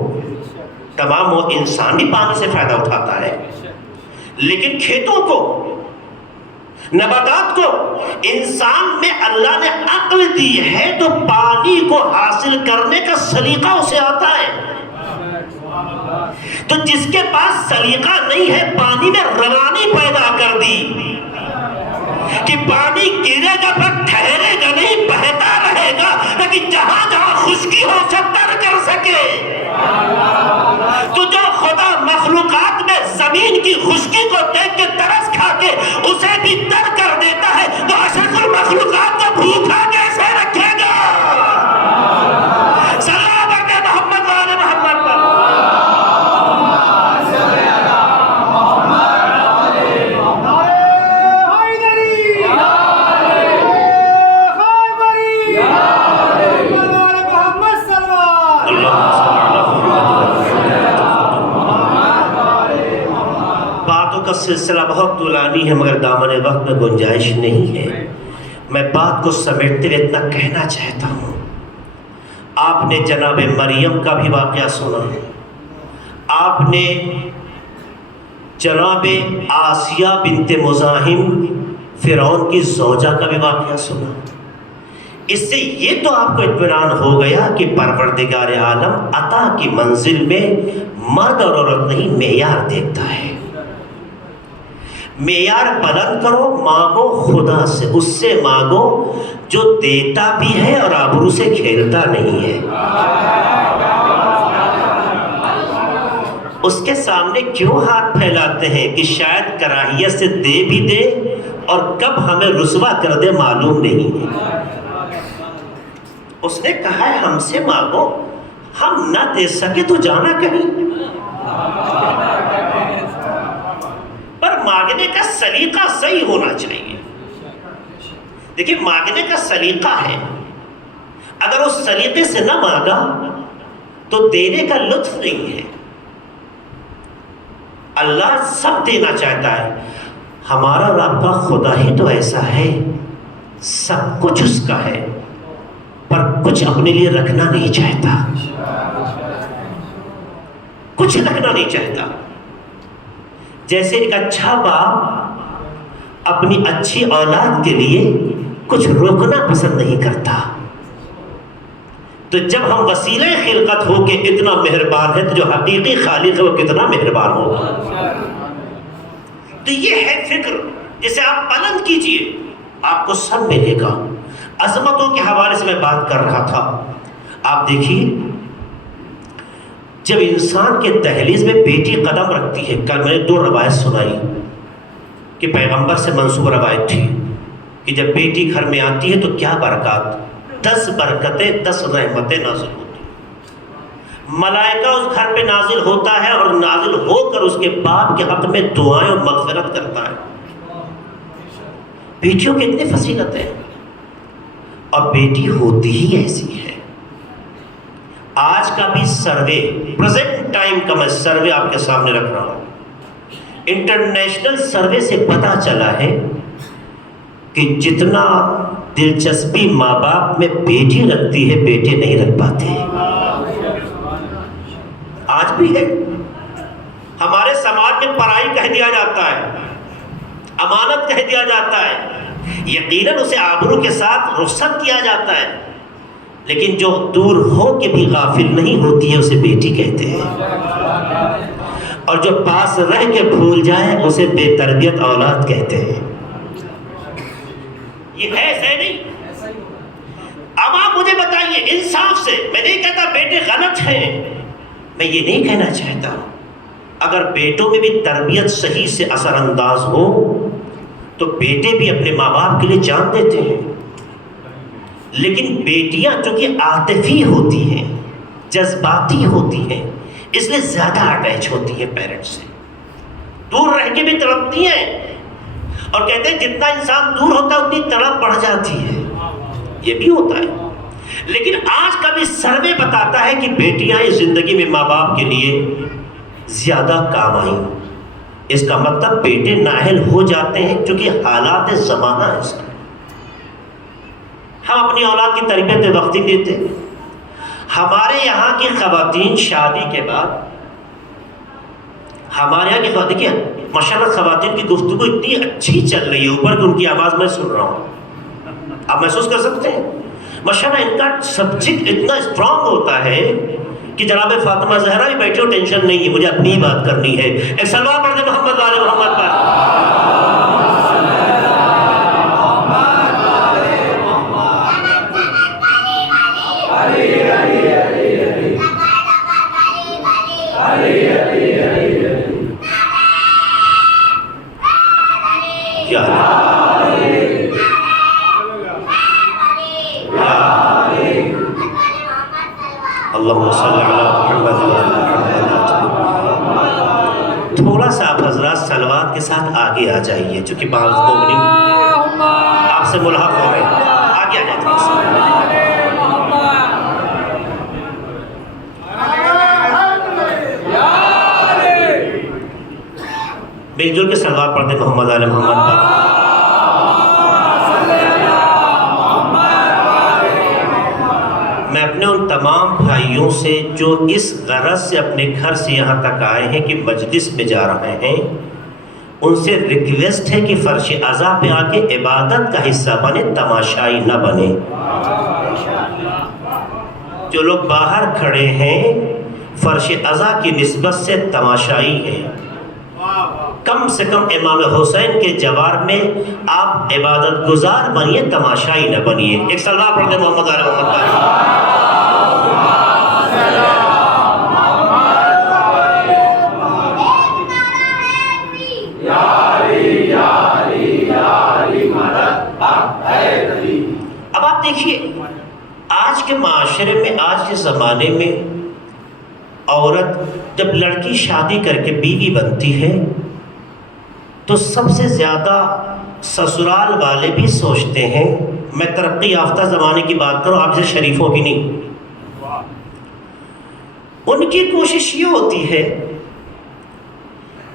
تمام وہ انسان بھی پانی سے فائدہ اٹھاتا ہے، لیکن کھیتوں کو، نباتات کو، انسان میں اللہ نے عقل دی ہے تو پانی کو حاصل کرنے کا سلیقہ اسے آتا ہے۔ تو جس کے پاس سلیقہ نہیں ہے، پانی میں روانی پیدا کر دی کہ پانی گرے گا پر ٹھہرے گا نہیں، بہتا رہے گا، لیکن جہاں جہاں خشکی ہو سب تر کر سکے۔ تو جو خدا مخلوقات میں زمین کی خشکی کو دیکھ کے ترس کھا کے اسے بھی تر کر دیتا ہے، تو اشرف المخلوقات کو بھوکا کیسے رکھے گا؟ سلام علیہ محمد وعلی محمد پر۔ سلسلہ بہت طولانی ہے، مگر دامن وقت میں گنجائش نہیں ہے۔ میں بات کو سمیٹتے ہوئے اتنا کہنا چاہتا ہوں، آپ نے جناب مریم کا بھی واقعہ سنا، آپ نے جناب آسیہ بنت مزاحم فرعون کی زوجہ کا بھی واقعہ سنا۔ اس سے یہ تو آپ کو اطمینان ہو گیا کہ پروردگار عالم عطا کی منزل میں مرد اور عورت نہیں، معیار دیکھتا ہے۔ معیار بلند کرو، مانگو خدا سے، اس سے مانگو جو دیتا بھی ہے اور آبرو سے کھیلتا نہیں ہے۔ اس کے سامنے کیوں ہاتھ پھیلاتے ہیں کہ شاید کراہیت سے دے بھی دے اور کب ہمیں رسوا کر دے معلوم نہیں ہے۔ اس نے کہا ہے ہم سے مانگو، ہم نہ دے سکے تو جانا کہیں، پر مانگنے کا سلیقہ صحیح ہونا چاہیے۔ دیکھیں، مانگنے کا سلیقہ ہے، اگر اس سلیقے سے نہ مانگا تو دینے کا لطف نہیں ہے۔ اللہ سب دینا چاہتا ہے، ہمارا رب کا خدا ہی تو ایسا ہے، سب کچھ اس کا ہے، پر کچھ اپنے لیے رکھنا نہیں چاہتا، کچھ رکھنا نہیں چاہتا۔ جیسے ایک اچھا باپ اپنی اچھی اولاد کے لیے کچھ روکنا پسند نہیں کرتا، تو جب ہم وسیلہ خلقت ہو کے اتنا مہربان ہے تو جو حقیقی خالق ہے وہ کتنا مہربان ہوگا۔ تو یہ ہے فکر، جسے آپ پلند کیجئے، آپ کو سب ملے گا۔ عظمتوں کے حوالے سے میں بات کر رہا تھا، آپ دیکھیے جب انسان کے دہلیز میں بیٹی قدم رکھتی ہے، کل میں نے 2 روایت سنائی کہ پیغمبر سے منسوب روایت تھی کہ جب بیٹی گھر میں آتی ہے تو کیا برکات، 10 برکتیں 10 رحمتیں نازل ہوتی ہیں، ملائکہ اس گھر پہ نازل ہوتا ہے اور نازل ہو کر اس کے باپ کے حق میں دعائیں اور مغفرت کرتا ہے۔ بیٹیوں کی اتنی فضیلت ہے، اور بیٹی ہوتی ہی ایسی ہے۔ آج کا بھی سروے، پریزنٹ ٹائم کا میں سروے آپ کے سامنے رکھ رہا ہوں، انٹرنیشنل سروے سے پتہ چلا ہے کہ جتنا دلچسپی ماں باپ میں بیٹی رکھتی ہے بیٹے نہیں رکھ پاتے. آج بھی ہے ہمارے سماج میں پرائی کہہ دیا جاتا ہے, امانت کہہ دیا جاتا ہے, یقیناً اسے آبرو کے ساتھ رخصت کیا جاتا ہے, لیکن جو دور ہو کے بھی غافل نہیں ہوتی ہے اسے بیٹی کہتے ہیں, اور جو پاس رہ کے بھول جائے اسے بے تربیت اولاد کہتے ہیں. یہ ہے ایسے نہیں. اب آپ مجھے بتائیے انصاف سے, میں نہیں کہتا بیٹے غلط ہیں, میں یہ نہیں کہنا چاہتا, اگر بیٹوں میں بھی تربیت صحیح سے اثر انداز ہو تو بیٹے بھی اپنے ماں باپ کے لیے جان دیتے ہیں, لیکن بیٹیاں چونکہ عاطفی ہوتی ہیں, جذباتی ہوتی ہیں, اس لیے زیادہ اٹیچ ہوتی ہیں پیرنٹس سے, دور رہ کے بھی تڑپتی ہیں, اور کہتے ہیں جتنا انسان دور ہوتا ہے اتنی تڑپ بڑھ جاتی ہے. یہ بھی ہوتا ہے, لیکن آج کا بھی سروے بتاتا ہے کہ بیٹیاں اس زندگی میں ماں باپ کے لیے زیادہ کام آئیں. اس کا مطلب بیٹے نااہل ہو جاتے ہیں کیونکہ حالات زمانہ ہے اس کا. ہم اپنی اولاد کی تربیت میں وقت نہیں دیتے. ہمارے یہاں کی خواتین شادی کے بعد, ہمارے یہاں کی خواتین, دیکھیے ماشاءاللہ خواتین کی گفتگو اتنی اچھی چل رہی ہے, اوپر کی ان کی آواز میں سن رہا ہوں, آپ محسوس کر سکتے ہیں ماشاءاللہ ان کا سبجیکٹ اتنا اسٹرانگ ہوتا ہے کہ جناب فاطمہ زہرا بھی بیٹھے ہو, ٹینشن نہیں ہے, مجھے اپنی ہی بات کرنی ہے. ایک سلوات پڑھ دیں محمد والے محمد پر. اللہم صلی علی محمد محمد. تھوڑا سا آپ حضرات سلوات کے ساتھ آگے آ جائیے, چونکہ بعض لوگ آپ سے ملحق ہو رہے ہیں, آگے آ جائیں. مل جل کے سلوات پڑھتے محمد علی محمد پر. میں اپنے ان تمام بھائیوں سے جو اس غرض سے اپنے گھر سے یہاں تک آئے ہیں کہ مجلس میں جا رہے ہیں, ان سے ریکویسٹ ہے کہ فرش عزا پہ آ کے عبادت کا حصہ بنے, تماشائی نہ بنے. جو لوگ باہر کھڑے ہیں فرش عزا کی نسبت سے تماشائی ہیں, کم سے کم امام حسین کے جوار میں آپ عبادت گزار بنیے, تماشائی نہ بنیے. ایک سلوات پڑھ دیں محمد علی محمد پر. اب آپ دیکھیے آج کے معاشرے میں, آج کے زمانے میں عورت جب لڑکی شادی کر کے بیوی بنتی ہے تو سب سے زیادہ سسرال والے بھی سوچتے ہیں, میں ترقی یافتہ زمانے کی بات کروں, آپ جیسے شریفوں کی نہیں, ان کی کوشش یہ ہوتی ہے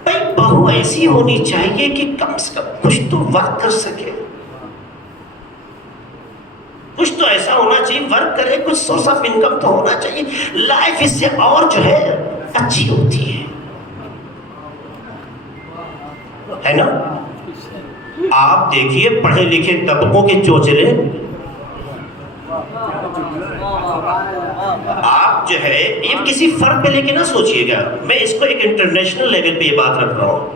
بھائی بہو ایسی ہونی چاہیے کہ کم سے کم کچھ تو ورک کر سکے, کچھ تو ایسا ہونا چاہیے ورک کرے, کچھ سورس آف انکم تو ہونا چاہیے, لائف اس سے اور جو ہے اچھی ہوتی ہے نا. آپ دیکھیے پڑھے لکھے طبقوں کے چوچلے, آپ جو ہے یہ کسی فرد پہ لے کے نہ سوچئے گا, میں اس کو ایک انٹرنیشنل لیول پہ یہ بات رکھ رہا ہوں.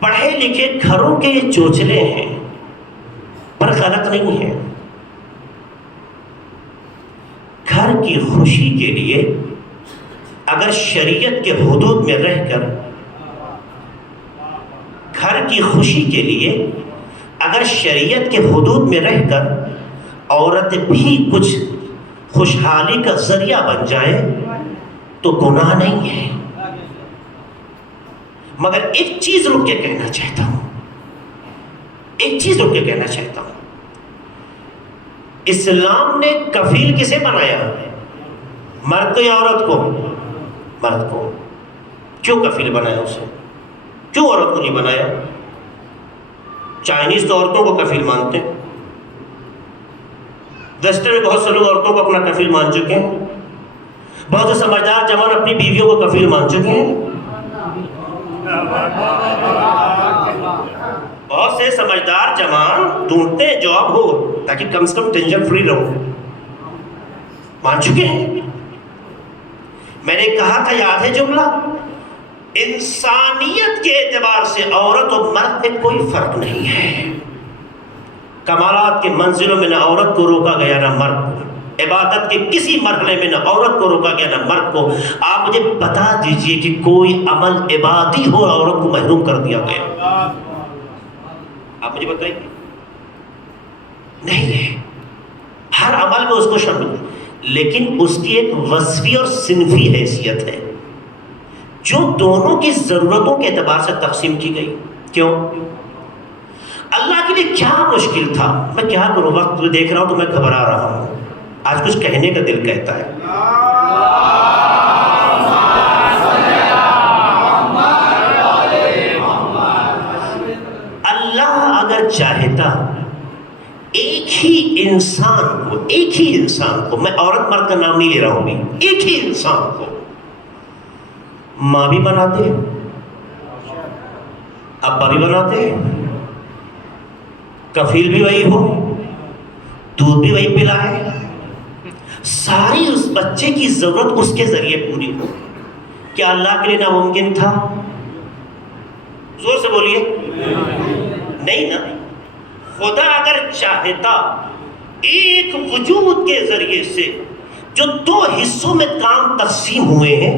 پڑھے لکھے گھروں کے یہ چوچلے ہیں پر غلط نہیں ہے. گھر کی خوشی کے لیے اگر شریعت کے حدود میں رہ کر, گھر کی خوشی کے لیے اگر شریعت کے حدود میں رہ کر عورت بھی کچھ خوشحالی کا ذریعہ بن جائے تو گناہ نہیں ہے. مگر ایک چیز رک کے کہنا چاہتا ہوں, ایک چیز رک کے کہنا چاہتا ہوں, اسلام نے کفیل کسے بنایا, مرد کو یا عورت کو؟ مرد کو. کیوں کفیل بنایا اسے, کیوں عورت کو نہیں بنایا؟ چائنیز تو عورتوں کو کفیل مانتے ہیں، ویسٹرن میں بہت سے لوگ عورتوں کو اپنا کفیل مان چکے ہیں، بہت سے سمجھدار جوان اپنی بیویوں کو کفیل مان چکے ہیں، بہت سے سمجھدار جوان ڈھونڈتے ہیں جاب ہو تاکہ کم سے کم ٹینشن فری رہو، مان چکے ہیں۔ میں نے کہا تھا، یاد ہے جملہ، انسانیت کے اعتبار سے عورت اور مرد میں کوئی فرق نہیں ہے۔ کمالات کے منزلوں میں نہ عورت کو روکا گیا نہ مرد کو، عبادت کے کسی مرحلے میں نہ عورت کو روکا گیا نہ مرد کو۔ آپ مجھے بتا دیجئے کہ کوئی عمل عبادی ہو عورت کو محروم کر دیا گیا؟ آپ مجھے بتائیے، نہیں ہے۔ ہر عمل میں اس کو شامل ہے، لیکن اس کی ایک وصفی اور صنفی حیثیت ہے جو دونوں کی ضرورتوں کے اعتبار سے تقسیم کی گئی۔ کیوں؟ اللہ کے لیے کیا مشکل تھا؟ میں کیا کروں، وقت میں دیکھ رہا ہوں تو میں گھبرا رہا ہوں، آج کچھ کہنے کا دل کہتا ہے۔ اللہ اگر چاہتا ایک ہی انسان کو، میں عورت مرد کا نام نہیں لے رہا ہوں، ایک ہی انسان کو ماں بھی بناتے، ابا بھی بناتے، کفیل بھی وہی ہو، دودھ بھی وہی پلائے، ساری اس بچے کی ضرورت اس کے ذریعے پوری ہو، کیا اللہ کے لیے ناممکن تھا؟ زور سے بولیے، نہیں نا۔ خدا اگر چاہتا ایک وجود کے ذریعے سے جو دو حصوں میں کام تقسیم ہوئے ہیں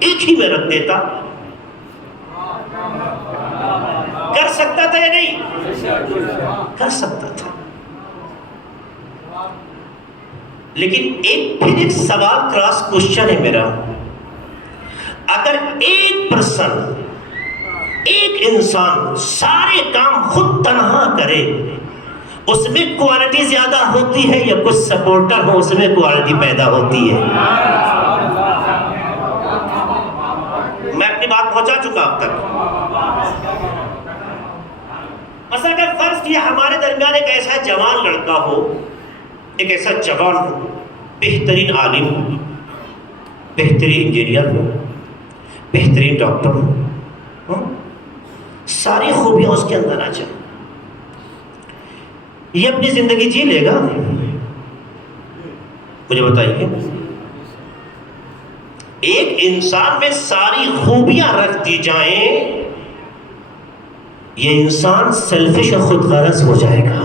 ایک ہی میں رکھ دیتا، کر سکتا تھا یا نہیں؟ کر سکتا تھا۔ لیکن ایک سوال کراس کوشچن ہے میرا، اگر ایک پرسن، ایک انسان سارے کام خود تنہا کرے، اس میں کوالٹی زیادہ ہوتی ہے یا کچھ سپورٹر ہو اس میں کوالٹی پیدا ہوتی ہے؟ میں اپنی بات پہنچا چکا اب تک۔ مثلا اگر فرض کیا ہمارے درمیان ایک ایسا جوان لڑکا ہو، ایک ایسا جوان ہو، بہترین عالم ہو، بہترین انجینئر ہو، بہترین ڈاکٹر ہو، ساری خوبیاں اس کے اندر آ جائیں، یہ اپنی زندگی جی لے گا؟ مجھے بتائیے، ایک انسان میں ساری خوبیاں رکھ دی جائیں، یہ انسان سیلفش اور خود غرض ہو جائے گا۔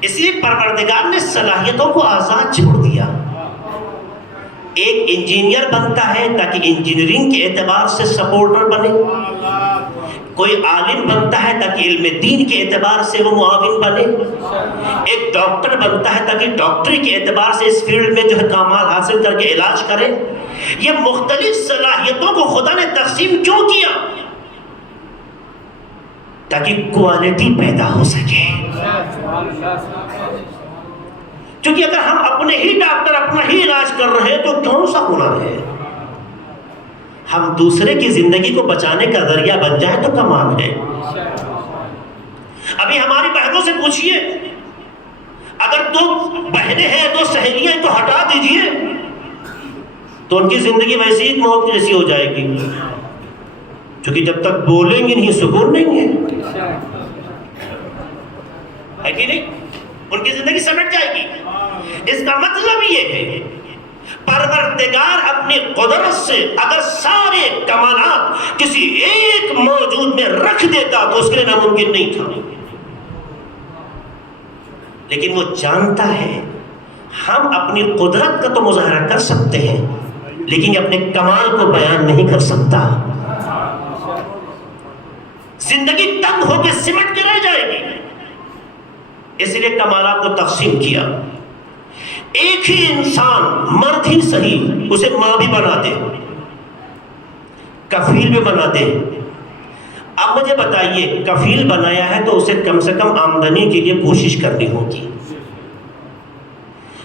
اس لیے پروردگار نے صلاحیتوں کو آزاد چھوڑ دیا۔ ایک انجینئر بنتا ہے تاکہ انجینئرنگ کے اعتبار سے سپورٹر بنے، کوئی عالم بنتا ہے تاکہ علم دین کے اعتبار سے وہ معاون بنے، ایک ڈاکٹر بنتا ہے تاکہ ڈاکٹری کے اعتبار سے اس فیلڈ میں جو ہے کمال حاصل کر کے علاج کرے۔ یہ مختلف صلاحیتوں کو خدا نے تقسیم کیوں کیا؟ تاکہ کوالٹی پیدا ہو سکے۔ کیونکہ اگر ہم اپنے ہی ڈاکٹر اپنا ہی علاج کر رہے ہیں تو کون سا گناہ ہے؟ ہم دوسرے کی زندگی کو بچانے کا ذریعہ بن جائے تو کمال ہے۔ ابھی ہماری بہنوں سے پوچھئے، اگر دو بہنیں ہیں دو سہیلیاں تو ہٹا دیجئے تو ان کی زندگی ویسی ہی موت جیسی ہو جائے گی، کیونکہ جب تک بولیں گی نہیں سکون نہیں ہے کہ نہیں؟ ان کی زندگی سمٹ جائے گی۔ اس کا مطلب یہ ہے پروردگار اپنی قدرت سے اگر سارے کمالات کسی ایک موجود میں رکھ دیتا تو اس کے لیے ناممکن نہیں تھا، لیکن وہ جانتا ہے ہم اپنی قدرت کا تو مظاہرہ کر سکتے ہیں لیکن اپنے کمال کو بیان نہیں کر سکتا۔ زندگی تنگ ہو کے سمٹ کے رہ جائے گی، اس لیے کمالات کو تقسیم کیا۔ ایک ہی انسان، مرد ہی صحیح، اسے ماں بھی بنا دے، کفیل بھی بنا دے۔ اب مجھے بتائیے، کفیل بنایا ہے تو اسے کم سے کم آمدنی کے لیے کوشش کرنی ہوگی،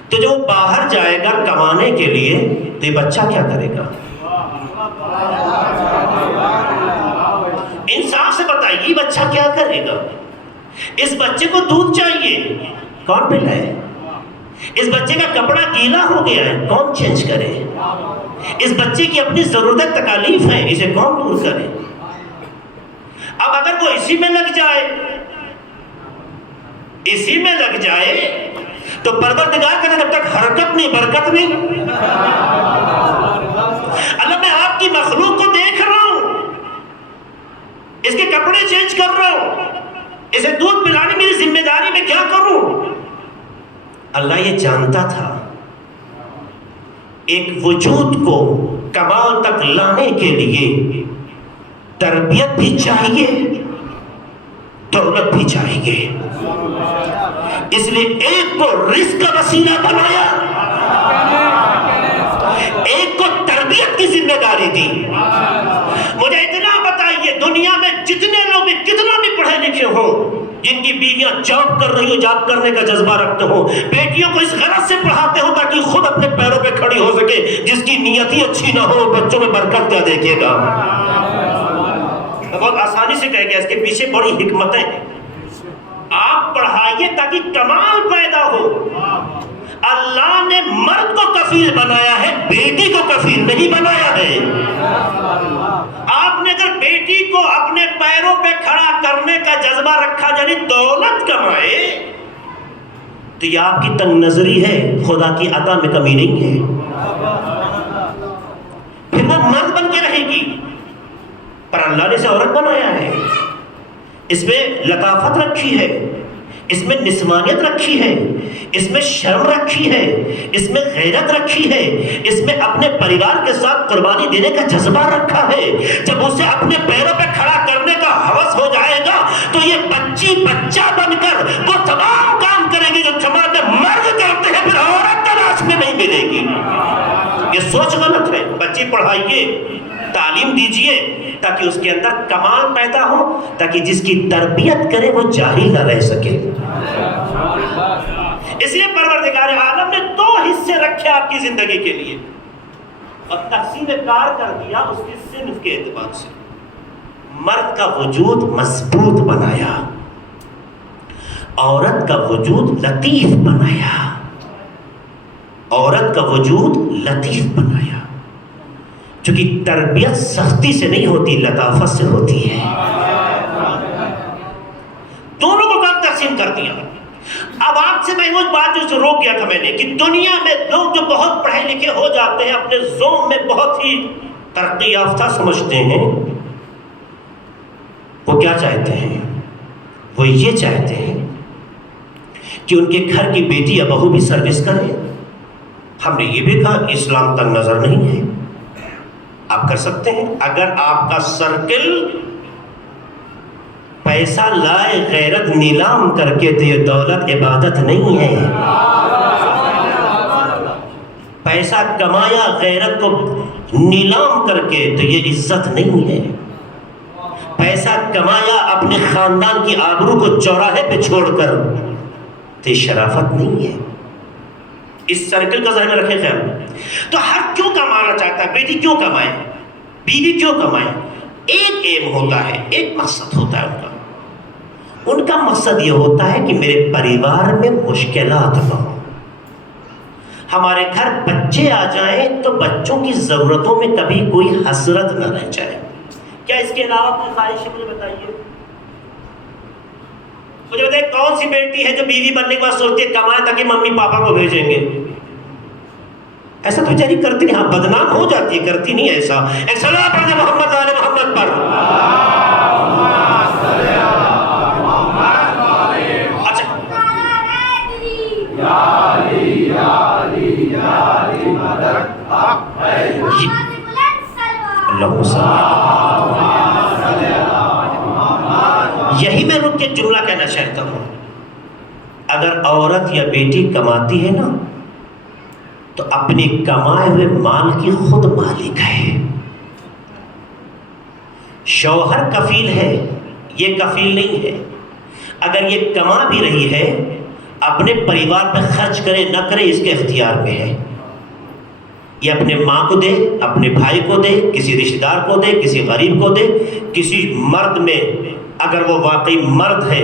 تو جو باہر جائے گا کمانے کے لیے تو یہ بچہ کیا کرے گا؟ بتائیے بچہ کیا کرے گا؟ اس بچے کو دودھ چاہیے، کون پلائے؟ اس بچے کا کپڑا گیلا ہو گیا ہے، کون چینج کرے؟ اس بچے کی اپنی ضرورت تکالیف ہے، اسے کون دور کرے؟ اب اگر وہ اسی میں لگ جائے تو پروردگار کہتے جب تک حرکت نہیں برکت نہیں۔ اللہ میں آپ کی مخلوق کو دیکھ رہا ہوں، اس کے کپڑے چینج کر رہا ہوں، اسے دودھ پلانے میری ذمہ داری میں کیا کروں؟ اللہ یہ جانتا تھا ایک وجود کو کمال تک لانے کے لیے تربیت بھی چاہیے، دولت بھی چاہیے، اس لیے ایک کو رزق کا وسیلہ بنایا، ایک کو تربیت کی ذمہ داری دی۔ مجھے اتنا بتائیے دنیا میں جتنے لوگ بھی کتنا بھی پڑھے لکھے ہوں، جن کی بیویاں جاب کر رہی ہوں، جاب کرنے کا جذبہ رکھتے ہوں، بیٹیوں کو اس غرض سے پڑھاتے ہوں تاکہ خود اپنے پیروں پہ کھڑی ہو سکے، جس کی نیت ہی اچھی نہ ہو بچوں میں برکت کیا دیکھے گا؟ بہت آسانی سے کہہ گیا، اس کے پیچھے بڑی حکمتیں ہیں۔ آپ پڑھائیے تاکہ کمال پیدا ہو۔ اللہ نے مرد کو کفیل بنایا ہے، بیٹی کو کفیل نہیں بنایا ہے۔ آپ نے اگر بیٹی کو اپنے پیروں پہ کھڑا کرنے کا جذبہ رکھا، یعنی دولت کمائے، تو یہ آپ کی تنگ نظری ہے، خدا کی عطا میں کمی نہیں ہے۔ پھر وہ مرد بن کے رہے گی، پر اللہ نے اسے عورت بنایا ہے، اس میں لطافت رکھی ہے، اس میں نسوانیت رکھی ہے، اس میں شرم رکھی ہے، اس میں غیرت رکھی ہے، اس میں اپنے پریوار کے ساتھ قربانی دینے کا جذبہ رکھا ہے۔ جب اسے اپنے پیروں پہ کھڑا کرنے کا ہوس ہو جائے گا تو یہ بچہ بن کر وہ تمام کام کرے گی جو سماج میں مرد کرتے ہیں، پھر عورت تلاش میں نہیں ملے گی۔ یہ سوچ غلط ہے۔ بچی پڑھائیے، تعلیم دیجئے تاکہ اس کے اندر کمال پیدا ہو، تاکہ جس کی تربیت کرے وہ جاہل نہ رہ سکے۔ اس لیے پروردگار عالم نے 2 حصے رکھے آپ کی زندگی کے لیے اور تقسیم کار کر دیا اس کی صنف کے اعتبار سے۔ مرد کا وجود مضبوط بنایا، عورت کا وجود لطیف بنایا، عورت کا وجود لطیف بنایا، چونکہ تربیت سختی سے نہیں ہوتی، لطافت سے ہوتی ہے۔ دونوں کو کام تقسیم کر دیا۔ اب آپ سے میں وہ بات جو روک گیا تھا میں نے، کہ دنیا میں لوگ جو بہت پڑھے لکھے ہو جاتے ہیں، اپنے ذوق میں بہت ہی ترقی یافتہ سمجھتے ہیں، وہ کیا چاہتے ہیں؟ وہ یہ چاہتے ہیں کہ ان کے گھر کی بیٹی یا بہو بھی سروس کرے۔ ہم نے یہ بھی کہا اسلام تنگ نظر نہیں ہے، آپ کر سکتے ہیں۔ اگر آپ کا سرکل پیسہ لائے غیرت نیلام کر کے تو یہ دولت عبادت نہیں ہے۔ پیسہ کمایا غیرت کو نیلام کر کے تو یہ عزت نہیں ہے۔ پیسہ کمایا اپنے خاندان کی آبرو کو چوراہے پہ چھوڑ کر تو یہ شرافت نہیں ہے۔ اس سرکل کا ذہن میں رکھیں خیال۔ تو ہر کیوں کمانا چاہتا ہے؟ بیٹی کیوں کمائے، بیوی کیوں کمائے؟ ایک ایم ہوتا ہے، ایک مقصد ہوتا ہے ان کا مقصد یہ ہوتا ہے کہ میرے پریوار میں مشکلات نہ ہوں، ہمارے گھر بچے آ جائیں تو بچوں کی ضرورتوں میں کبھی کوئی حسرت نہ رہ جائے۔ کیا اس کے علاوہ کوئی خواہش ہے؟ مجھے بتائیے، مجھے بتائیے کون سی بیٹی ہے جو بیوی بننے کے بعد سوچتی ہے کمائے تاکہ ممی پاپا کو بھیجیں گے؟ ایسا تو بیچاری کرتی نہیں، ہاں بدنام ہو جاتی ہے، کرتی نہیں ایسا۔ ایک صلاۃ پڑھ دے محمد آل محمد پر۔ یہی میں رک کے جملہ کہنا چاہتا ہوں، اگر عورت یا بیٹی کماتی ہے نا تو اپنے کمائے ہوئے مال کی خود مالک ہے۔ شوہر کفیل ہے، یہ کفیل نہیں ہے۔ اگر یہ کما بھی رہی ہے، اپنے پریوار پہ خرچ کرے نہ کرے اس کے اختیار میں ہے۔ یہ اپنے ماں کو دے، اپنے بھائی کو دے، کسی رشتہ دار کو دے، کسی غریب کو دے، کسی مرد میں اگر وہ واقعی مرد ہے،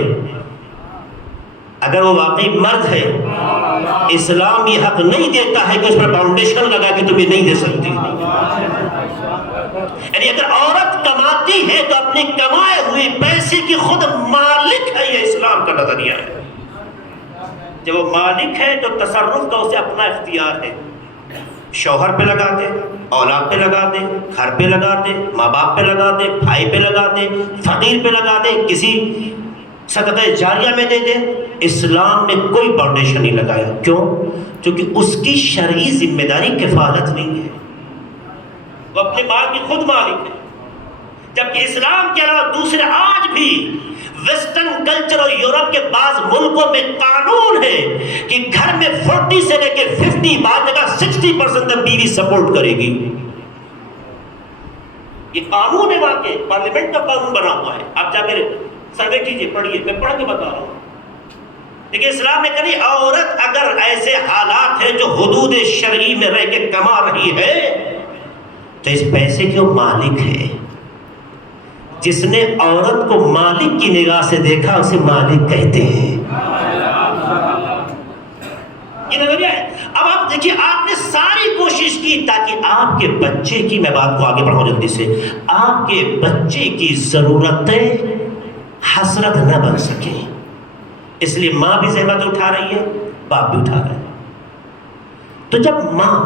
اگر وہ واقعی مرد ہے، اسلام یہ حق نہیں دیتا ہے کہ اس پر فاؤنڈیشن لگا کہ تم یہ نہیں دے سکتی. یعنی اگر عورت کماتی ہے تو اپنی کمائے ہوئی پیسے کی خود مالک ہے، یہ اسلام کا نظریہ ہے. جب وہ مالک ہے تو تصرف کا اسے اپنا اختیار ہے. شوہر پہ لگا دے، اولاد پہ لگا دے، گھر پہ لگا دے، ماں باپ پہ لگا دے، بھائی پہ لگا دے، فقیر پہ لگا دے، کسی صدقہ جاریہ میں دے دے. اسلام نے کوئی فاؤنڈیشن نہیں لگایا. کیوں؟ کیونکہ اس کی شرعی ذمہ داری کفالت نہیں ہے، وہ اپنے مال کی خود مالک ہے. جبکہ اسلام کے علاوہ دوسرے آج بھی ویسٹرن کلچر اور یورپ کے بعض ملکوں میں قانون ہے کہ گھر میں 40 سے لے کے 50 بعد جگہ 60% تک بیوی سپورٹ کرے گی. یہ قانون ہے، واقعی پارلیمنٹ کا قانون بنا ہوا ہے. آپ جا کے سروے کیجئے، پڑھیے، میں پڑھ کے بتا رہا ہوں. لیکن اسلام نے کہا عورت اگر ایسے حالات ہیں جو حدود شرعی میں رہ کے کما رہی ہے تو اس پیسے کی وہ مالک ہے. جس نے عورت کو مالک کی نگاہ سے دیکھا اسے مالک کہتے ہیں. یہ نظریہ ہے. اب آپ دیکھیے، آپ نے ساری کوشش کی تاکہ آپ کے بچے کی، میں بات کو آگے بڑھاؤں جلدی سے، آپ کے بچے کی ضرورتیں حسرت نہ بن سکیں. اس لیے ماں بھی زحمت اٹھا رہی ہے، باپ بھی اٹھا رہا ہے. تو جب ماں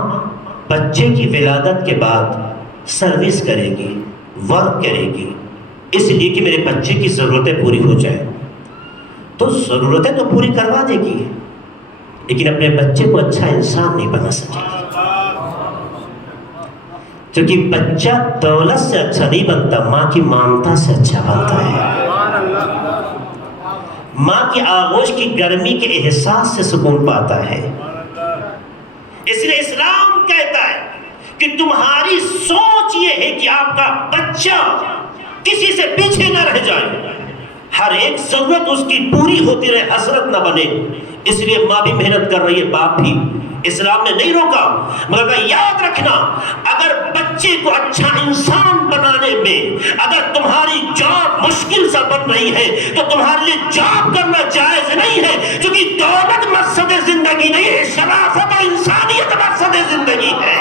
بچے کی ولادت کے بعد سروس کرے گی، ورک کرے گی، اس لیے کہ میرے بچے کی ضرورتیں پوری ہو جائیں، تو ضرورتیں تو پوری کروا دے گی، لیکن اپنے بچے کو اچھا انسان نہیں بنا سکے گی. کیونکہ بچہ دولت سے اچھا نہیں بنتا، ماں کی مامتا سے اچھا بنتا ہے. ماں کی آغوش کی گرمی کے احساس سے سکون پاتا ہے. اس لیے اسلام کہتا ہے کہ تمہاری سوچ یہ ہے کہ آپ کا بچہ کسی سے پیچھے نہ رہ جائے، ہر ایک ضرورت اس کی پوری ہوتی رہے، حسرت نہ بنے. اس لیے ماں بھی محنت کر رہی ہے، باپ بھی. اسلام نے نہیں روکا، مگر یاد رکھنا اگر بچے کو اچھا انسان بنانے میں اگر تمہاری جاب مشکل سا بن رہی ہے تو تمہارے لیے جاب کرنا جائز نہیں ہے، کیونکہ دولت مقصد زندگی نہیں ہے، شرافت اور انسانیت مقصد زندگی ہے.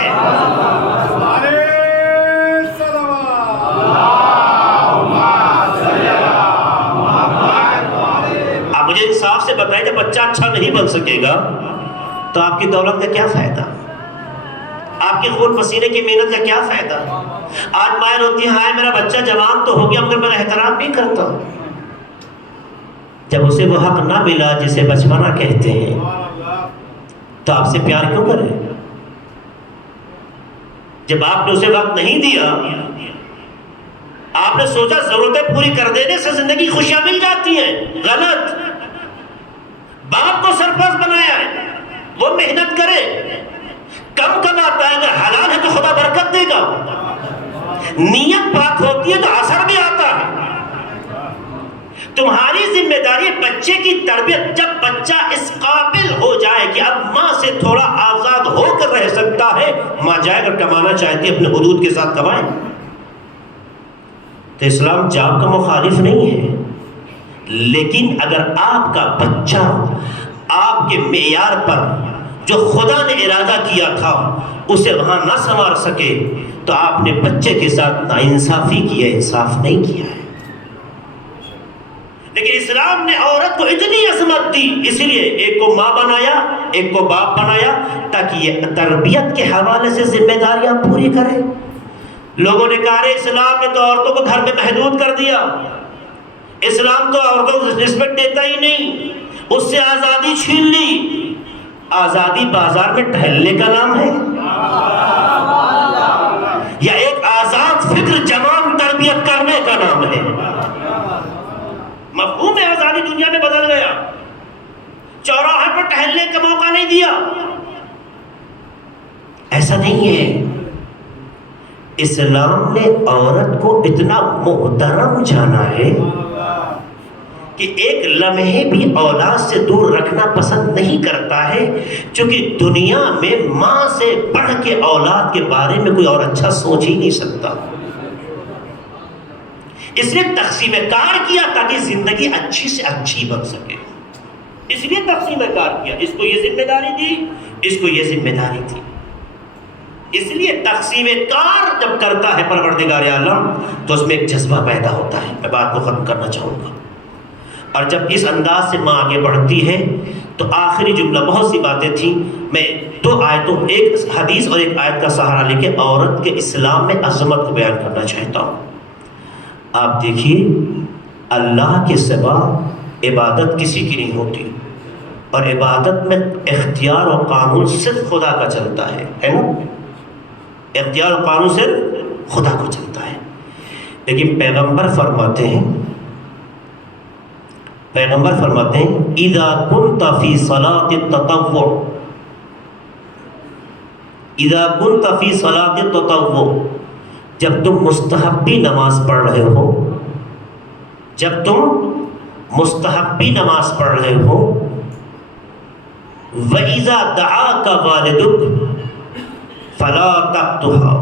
آپ مجھے انصاف سے بتائیں، جب بچہ اچھا نہیں بن سکے گا تو آپ کی دولت کا کیا فائدہ؟ آپ کے خون پسینے کی محنت کا کیا فائدہ؟ آج مائیں روتی ہیں، ہائے میرا بچہ جوان تو ہو گیا مگر میرا احترام نہیں کرتا. جب اسے وہ حق نہ ملا جسے بچپنا کہتے ہیں تو آپ سے پیار کیوں کرے؟ جب آپ نے اسے وقت نہیں دیا، آپ نے سوچا ضرورتیں پوری کر دینے سے زندگی خوشیاں مل جاتی ہیں. غلط. باپ کو سرپرست بنایا ہے، وہ محنت کرے، کم کماتا ہے، اگر حلال ہے تو خدا برکت دے گا. نیت پاک ہوتی ہے تو اثر بھی آتا ہے. تمہاری ذمہ داری بچے کی تربیت. جب بچہ اس قابل ہو جائے کہ اب ماں سے تھوڑا آزاد ہو کر رہ سکتا ہے، ماں جائے اگر کمانا چاہتی ہے اپنے حدود کے ساتھ کمائے. تو اسلام جاب کا مخالف نہیں ہے، لیکن اگر آپ کا بچہ آپ کے معیار پر جو خدا نے ارادہ کیا تھا اسے وہاں نہ سنوار سکے تو آپ نے بچے کے ساتھ ناانصافی کی ہے، انصاف نہیں کیا ہے. لیکن اسلام نے عورت کو اتنی عظمت دی، اس لیے ایک کو ماں بنایا، ایک کو باپ بنایا، تاکہ یہ تربیت کے حوالے سے ذمہ داریاں پوری کرے. لوگوں نے کہا اسلام نے تو عورتوں کو گھر میں محدود کر دیا، اسلام تو عورتوں کو رسپیکٹ دیتا ہی نہیں، اس سے آزادی چھین لی. آزادی بازار میں ٹہلنے کا نام ہے یا ایک آزاد فکر جوان تربیت کرنے کا نام ہے؟ مفہوم آزادی دنیا میں بدل گیا. چوراہے پر ٹہلنے کا موقع نہیں دیا. ایسا نہیں ہے. اسلام نے عورت کو اتنا محترم جانا ہے کہ ایک لمحے بھی اولاد سے دور رکھنا پسند نہیں کرتا ہے، چونکہ دنیا میں ماں سے بڑھ کے اولاد کے بارے میں کوئی اور اچھا سوچ ہی نہیں سکتا۔ اس لیے تقسیم کار کیا تاکہ زندگی اچھی سے اچھی بن سکے، اس لیے تقسیم کار کیا، اس کو یہ ذمہ داری دی، اس کو یہ ذمہ داری تھی۔ اس لیے تقسیم کار جب کرتا ہے پروردگار عالم تو اس میں ایک جذبہ پیدا ہوتا ہے۔ میں بات کو ختم کرنا چاہوں گا، اور جب اس انداز سے ماں آگے بڑھتی ہے تو آخری جملہ، بہت سی باتیں تھیں، میں 2 آیتوں، ایک حدیث اور ایک آیت کا سہارا لے کے عورت کے اسلام میں عظمت کو بیان کرنا چاہتا ہوں۔ آپ دیکھیے، اللہ کے سوا عبادت کسی کی نہیں ہوتی، اور عبادت میں اختیار و قانون صرف خدا کا چلتا ہے نا؟ اختیار و قانون صرف خدا کو چلتا ہے۔ لیکن پیغمبر فرماتے ہیں اذا كنت في صلاة التطوع، اذا كنت في صلاة التطوع، جب تم مستحبی نماز پڑھ رہے ہو، جب تم مستحبی نماز پڑھ رہے ہو، وَإِذَا دَعَاكَ وَالِدُكَ فَلَا تَقْضُهَا،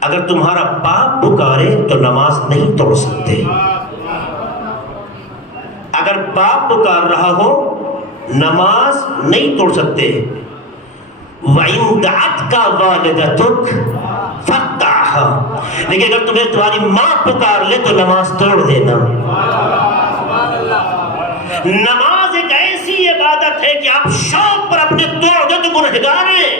اگر تمہارا باپ پکارے تو نماز نہیں توڑ سکتے۔ اگر باپ پکار رہا ہو نماز نہیں توڑ سکتے۔ وَإِن دَعَتْكَ وَالِدَتُكَ فَقْطَعْهَا، لیکن اگر تمہیں تمہاری ماں پکار لے تو نماز توڑ دینا۔ نماز ایک ایسی عبادت ہے کہ آپ شوق پر اپنے توڑ دیں تو گنہگار ہیں،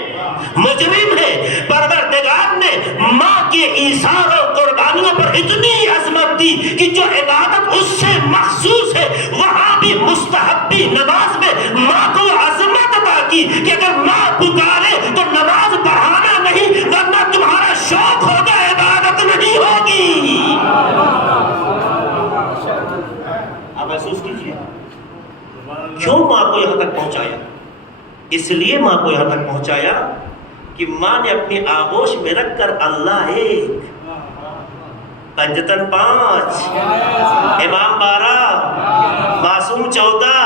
مجرم ہے۔ پروردگار نے ماں کے ایثار و قربانیوں پر اتنی عظمت دی کہ جو عبادت اس سے مخصوص ہے، وہاں بھی مستحبی نماز میں ماں کو عظمت عطا کی کہ اگر ماں پکارے تو نماز بڑھانا نہیں، ورنہ تمہارا شوق ہوگا، عبادت نہیں ہوگی۔ آپ محسوس کیجیے کیوں ماں کو یہاں تک پہنچایا۔ اس لیے ماں کو یہاں تک پہنچایا کہ ماں نے اپنی آغوش میں رکھ کر اللہ 1، پنجتن 5، امام 12، معصوم 14،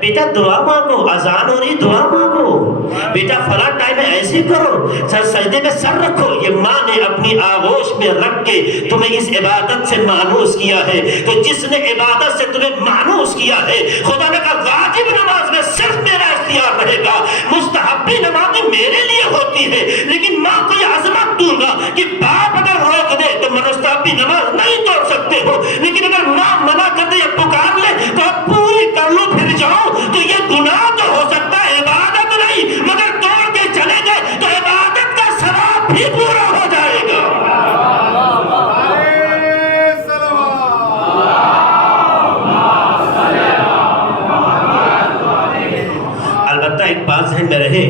بیٹا دعا مانگو، اذان ہو رہی دعا مانگو، بیٹا فلاں ٹائم میں ایسے کرو، سجدے میں سر رکھو۔ یہ ماں نے اپنی آغوش میں رکھ کے تمہیں اس عبادت سے مانوس کیا ہے۔ تو جس نے عبادت سے تمہیں مانوس کیا ہے، خدا نے کہا واجب نماز میں صرف میرا اختیار رہے گا، مستحبی نماز میرے لیے ہوتی ہے، لیکن ماں کو یہ عظمت دوں گا کہ باپ اگر روک دے تو مستحبی نماز نہیں توڑ سکتے ہو، لیکن اگر ماں منع کر دے یا پکار لے تو آپ پوری کر لو پھر جاؤ، تو یہ گناہ تو ہو سکتا ہے، عبادت نہیں، مگر توڑ کے چلے گئے تو عبادت کا ثواب بھی پورا ہو جائے گا۔ البتہ ایک بات ذہن میں رہے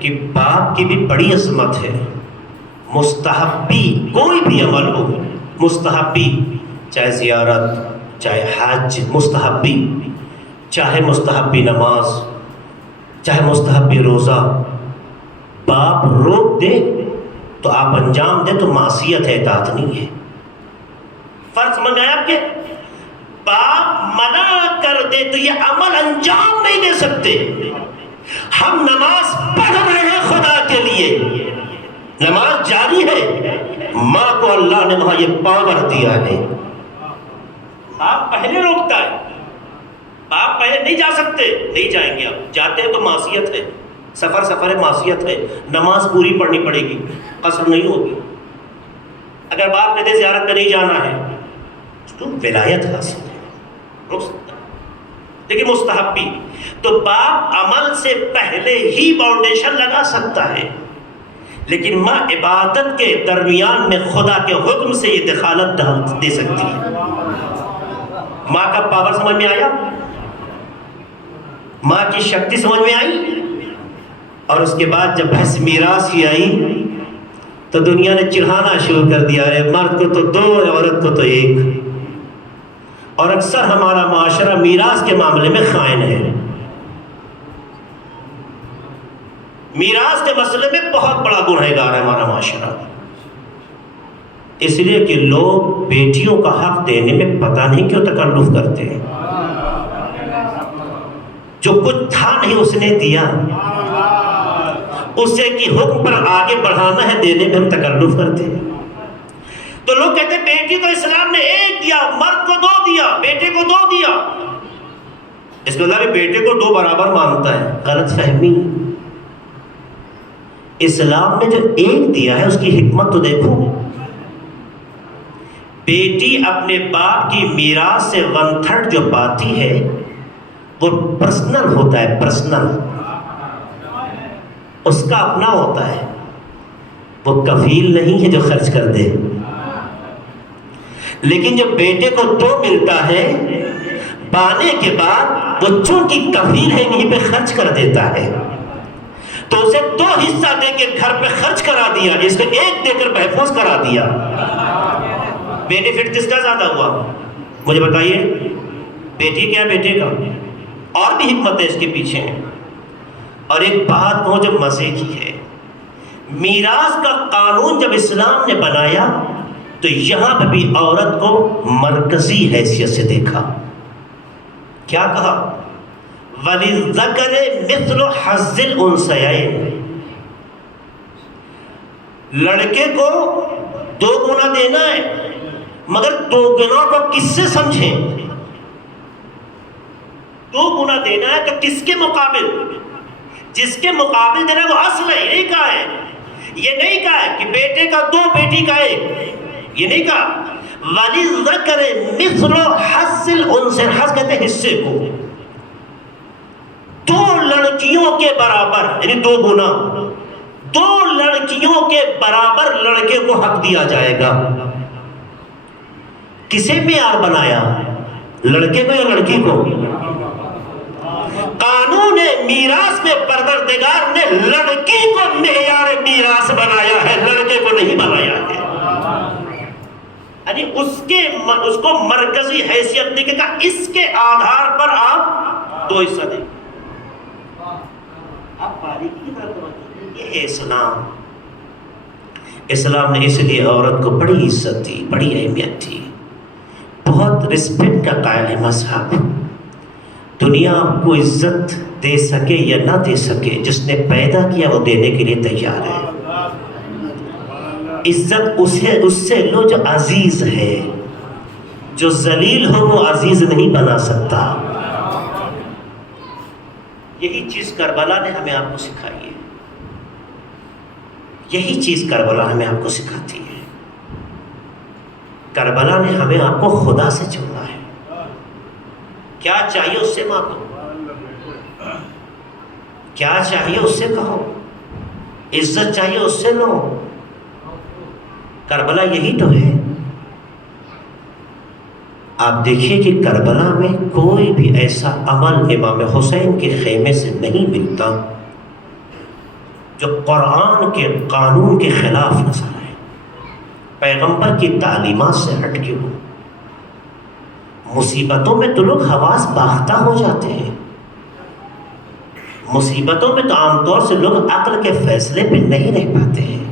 کہ باپ کی بھی بڑی عظمت ہے۔ مستحبی کوئی بھی عمل ہو، مستحبی، چاہے زیارت، چاہے حج، مستحبی، چاہے مستحبی نماز، چاہے مستحبی روزہ، باپ روک دے تو آپ انجام دیں تو معصیت ہے، اطاعت نہیں ہے۔ فرض سمجھ میں آیا آپ کے؟ باپ منع کر دے تو یہ عمل انجام نہیں دے سکتے۔ ہم نماز پڑھ رہے ہیں خدا کے لیے، نماز جاری ہے، ماں کو اللہ نے وہاں یہ پاور دیا ہے۔ باپ پہلے روکتا ہے، باپ پہلے نہیں جا سکتے، نہیں جائیں گے، آپ جاتے ہیں تو معصیت ہے، سفر ہے، معصیت ہے، نماز پوری پڑھنی پڑے گی، قصر نہیں ہوگی۔ اگر باپ کہتے زیارت میں نہیں جانا ہے تو ولایت حاصل ہے، روک سکتا ہے۔ لیکن مستحبی تو باپ عمل سے پہلے ہی باؤنڈیشن لگا سکتا ہے، لیکن ماں عبادت کے درمیان میں خدا کے حکم سے یہ دخالت دے سکتی ہے۔ ماں کا پاور سمجھ میں آیا؟ ماں کی شکتی سمجھ میں آئی؟ اور اس کے بعد جب بحث میراث کی آئی تو دنیا نے چڑھانا شروع کر دیا ہے، مرد کو تو 2 عورت کو تو 1۔ اور اکثر ہمارا معاشرہ میراث کے معاملے میں خائن ہے، میراث کے مسئلے میں بہت بڑا گنہگار ہے ہمارا معاشرہ۔ اس لیے کہ لوگ بیٹیوں کا حق دینے میں پتہ نہیں کیوں تکلف کرتے ہیں. جو کچھ تھا نہیں اس نے دیا، اسے کی حکم پر آگے بڑھانا ہے، دینے میں ہم تکلف کرتے ہیں. تو لوگ کہتے ہیں بیٹی تو اسلام نے ایک دیا، مرد کو 2 دیا، بیٹے کو 2 دیا. اس میں اللہ بھی بیٹے کو 2 برابر مانتا ہے. غلط فہمی. اسلام نے جو ایک دیا ہے اس کی حکمت تو دیکھو. بیٹی اپنے باپ کی میراث سے 1/3 جو پاتی ہے وہ پرسنل ہوتا ہے، پرسنل، اس کا اپنا ہوتا ہے. وہ کفیل نہیں ہے جو خرچ کر دے. لیکن جو بیٹے کو 2 ملتا ہے پانے کے بعد، وہ چونکہ کفیل ہے انہیں پہ خرچ کر دیتا ہے، تو اسے 2 حصہ دے کے گھر پہ خرچ کرا دیا، اس کو 1 دے کر محفوظ کرا دیا. بینیفٹ کس کا زیادہ ہوا مجھے بتائیے؟ بیٹی کیا بیٹے کا؟ اور بھی حکمت ہے اس کے پیچھے. اور ایک بات کہوں جو مزے کی ہے، میراث کا قانون جب اسلام نے بنایا تو یہاں پہ بھی عورت کو مرکزی حیثیت سے دیکھا. کیا کہا؟ وَلِلذَّكَرِ مِثْلُ حَظِّ الْأُنثَيَيْنِ. لڑکے کو 2 گنا دینا ہے، مگر 2 گنا کو کس سے سمجھیں؟ 2 گنا دینا ہے تو کس کے مقابل؟ جس کے مقابل دینا وہ اصل ہے. یہ نہیں کہا ہے، یہ نہیں کہا ہے کہ بیٹے کا 2 بیٹی کا 1، یہ نہیں کہا. وَلِلذَّكَرِ مِثْلُ حَظِّ الْأُنثَيَيْنِ. حظ کہتے ہیں حصے کو. 2 لڑکیوں کے برابر، یعنی 2 گنا، 2 لڑکیوں کے برابر لڑکے کو حق دیا جائے گا. کسے معیار بنایا؟ لڑکے کو یا لڑکی کو؟ قانون میراث میں پروردگار نے لڑکی کو معیار میراث بنایا ہے، لڑکے کو نہیں بنایا ہے. یعنی اس کو مرکزی حیثیت دے گا، اس کے آدھار پر آپ 2 حصہ دیں. آپ باریکی کی طرف توجہ، یہ ہے اسلام. اسلام نے اس لیے عورت کو بڑی عزت دی، بڑی اہمیت دی، بہت رسپیکٹ کا قائل ہے مذہب. دنیا آپ کو عزت دے سکے یا نہ دے سکے، جس نے پیدا کیا وہ دینے کے لیے تیار ہے. عزت اس سے لو جو عزیز ہے، جو ذلیل ہو وہ عزیز نہیں بنا سکتا. یہی چیز کربلا نے ہمیں آپ کو سکھائی ہے. یہی چیز کربلا ہمیں آپ کو سکھاتی ہے. کربلا نے ہمیں آپ کو خدا سے جوڑا ہے. کیا چاہیے اس سے مانگو، کیا چاہیے اس سے کہو، عزت چاہیے اس سے لو. کربلا یہی تو ہے. آپ دیکھیے کہ کربلا میں کوئی بھی ایسا عمل امام حسین کے خیمے سے نہیں ملتا جو قرآن کے قانون کے خلاف نظر آئے، پیغمبر کی تعلیمات سے ہٹ کے ہو. مصیبتوں میں تو لوگ حواس باختہ ہو جاتے ہیں. مصیبتوں میں تو عام طور سے لوگ عقل کے فیصلے پہ نہیں رہ پاتے ہیں.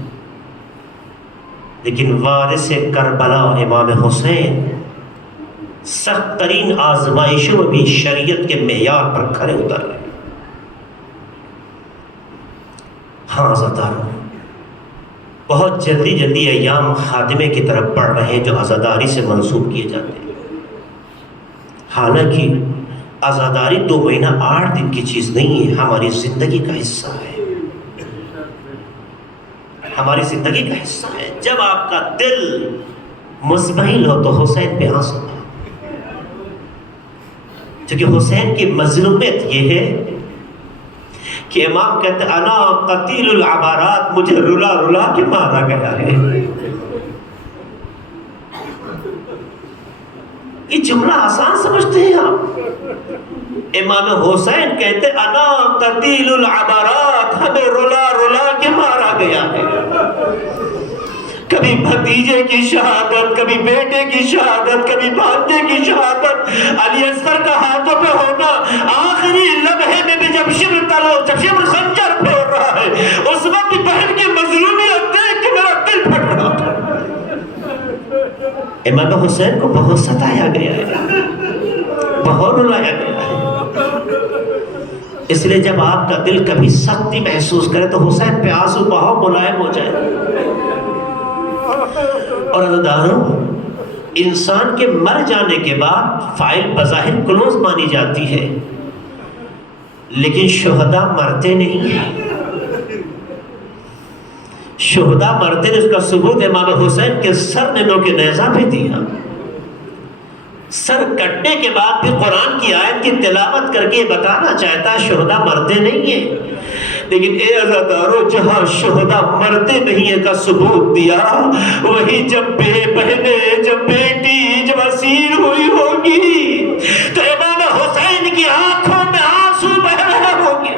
لیکن وارث کربلا امام حسین سخت ترین آزمائشوں میں بھی شریعت کے معیار پر کھڑے اتر رہے. ہاں عزاداروں، بہت جلدی جلدی ایام خاتمے کی طرف بڑھ رہے ہیں جو عزاداری سے منسوب کیے جاتے ہیں. حالانکہ عزاداری 2 مہینہ 8 دن کی چیز نہیں ہے، ہماری زندگی کا حصہ ہے. ہماری زندگی کا حصہ ہے. جب آپ کا دل مزمحل ہو تو حسین پہ آنسو آئے، کیونکہ حسین کی مظلومیت یہ ہے کہ امام کہتے ہیں انا قتیل العبارات، مجھے رلا رلا کے مارا گیا ہے. یہ جملہ آسان سمجھتے ہیں آپ؟ امام حسین کہتے انا قتیل العبارات، ہمیں رلا رلا کے مارا گیا ہے. کبھی بھتیجے کی شہادت، کبھی بیٹے کی شہادت، کبھی بھانجے کی شہادت، علی اصغر کا ہاتھوں پہ ہونا، آخری لمحے میں بھی جب شمر خنجر پھیر رہا ہے، اس وقت بہن کی مظلومیت دیکھ کے میرا دل پھٹ رہا تھا. امام حسین کو بہت ستایا گیا ہے، بہت رلایا گیا ہے۔ اس لیے جب آپ کا دل کبھی سختی محسوس کرے تو حسین پہ آنسو بہاؤ، ملائم ہو جائے۔ اور عزیزانو، انسان کے مر جانے کے بعد فائل بظاہر کلوز مانی جاتی ہے، لیکن شہداء مرتے نہیں ہیں۔ شہداء مرتے نہیں، اس کا ثبوت امام حسین کے سر نے نوک نیزہ پہ دیا۔ سر کٹنے کے بعد بھی قرآن کی آیت کی تلاوت کر کے یہ بتانا چاہتا ہے شہداء مرتے نہیں ہیں، لیکن اے عزادارو، جہاں شہداء مرتے نہیں ہیں کا ثبوت دیا، وہی جب بے بہنیں، جب بیٹی جب اسیر ہوئی ہوگی تو امام حسین کی آنکھوں میں آنسو بہ رہے ہوں گے۔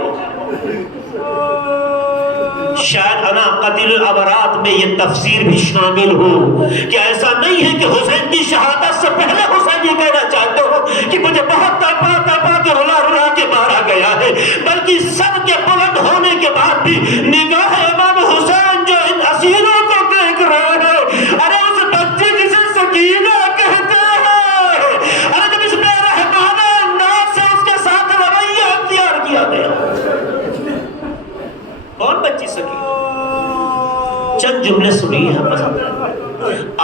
شاید انا قتل الابرات میں یہ تفسیر بھی شامل ہو کہ ایسا نہیں ہے کہ حسین کی شہادت سے پہلے حسین یہ کہنا چاہتے ہو کہ مجھے بہت تڑپا تڑپا کے رلا رلا کے مارا گیا ہے، بلکہ سب کے بلند ہونے کے بعد بھی نگاہ امام حسین جو ان اسیروں کو دیکھ رہے ہیں، ارے اس بچے جسے سکینہ کہتے ہیں، ارے جب اس بے رحمانہ انداز سے اس کے ساتھ رویہ اختیار کیا گیا، کون بچی سکینہ؟ چند جملے سنیے ہم۔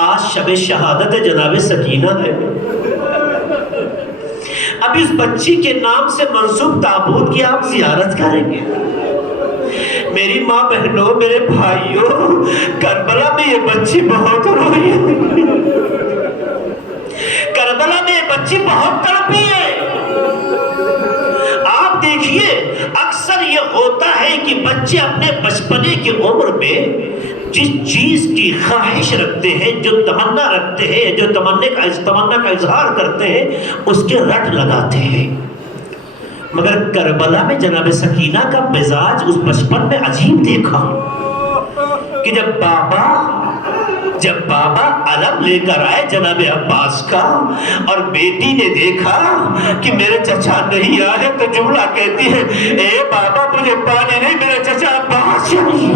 آج شب شہادت جناب سکینہ ہے، اب اس بچی کے نام سے منسوب تابوت کی آپ زیارت کریں گے۔ میری ماں بہنوں، میرے بھائیوں، کربلا میں یہ بچی بہت روئی ہے، کربلا میں یہ بچی بہت تڑپی ہے۔ آپ دیکھیے، اکثر یہ ہوتا ہے کہ بچے اپنے بچپنے کی عمر میں جس چیز کی خواہش رکھتے ہیں، جو تمنا رکھتے ہیں، جو تمنا کا اظہار کرتے ہیں، اس کے رٹ لگاتے ہیں۔ مگر کربلا میں جناب سکینہ کا مزاج اس بچپن میں عجیب دیکھا کہ جب بابا علم لے کر آئے جناب عباس کا اور بیٹی نے دیکھا کہ میرے چچا نہیں آئے تو جملہ کہتی ہے، اے بابا مجھے پانی نہیں، میرے چچا عباس چاہیے۔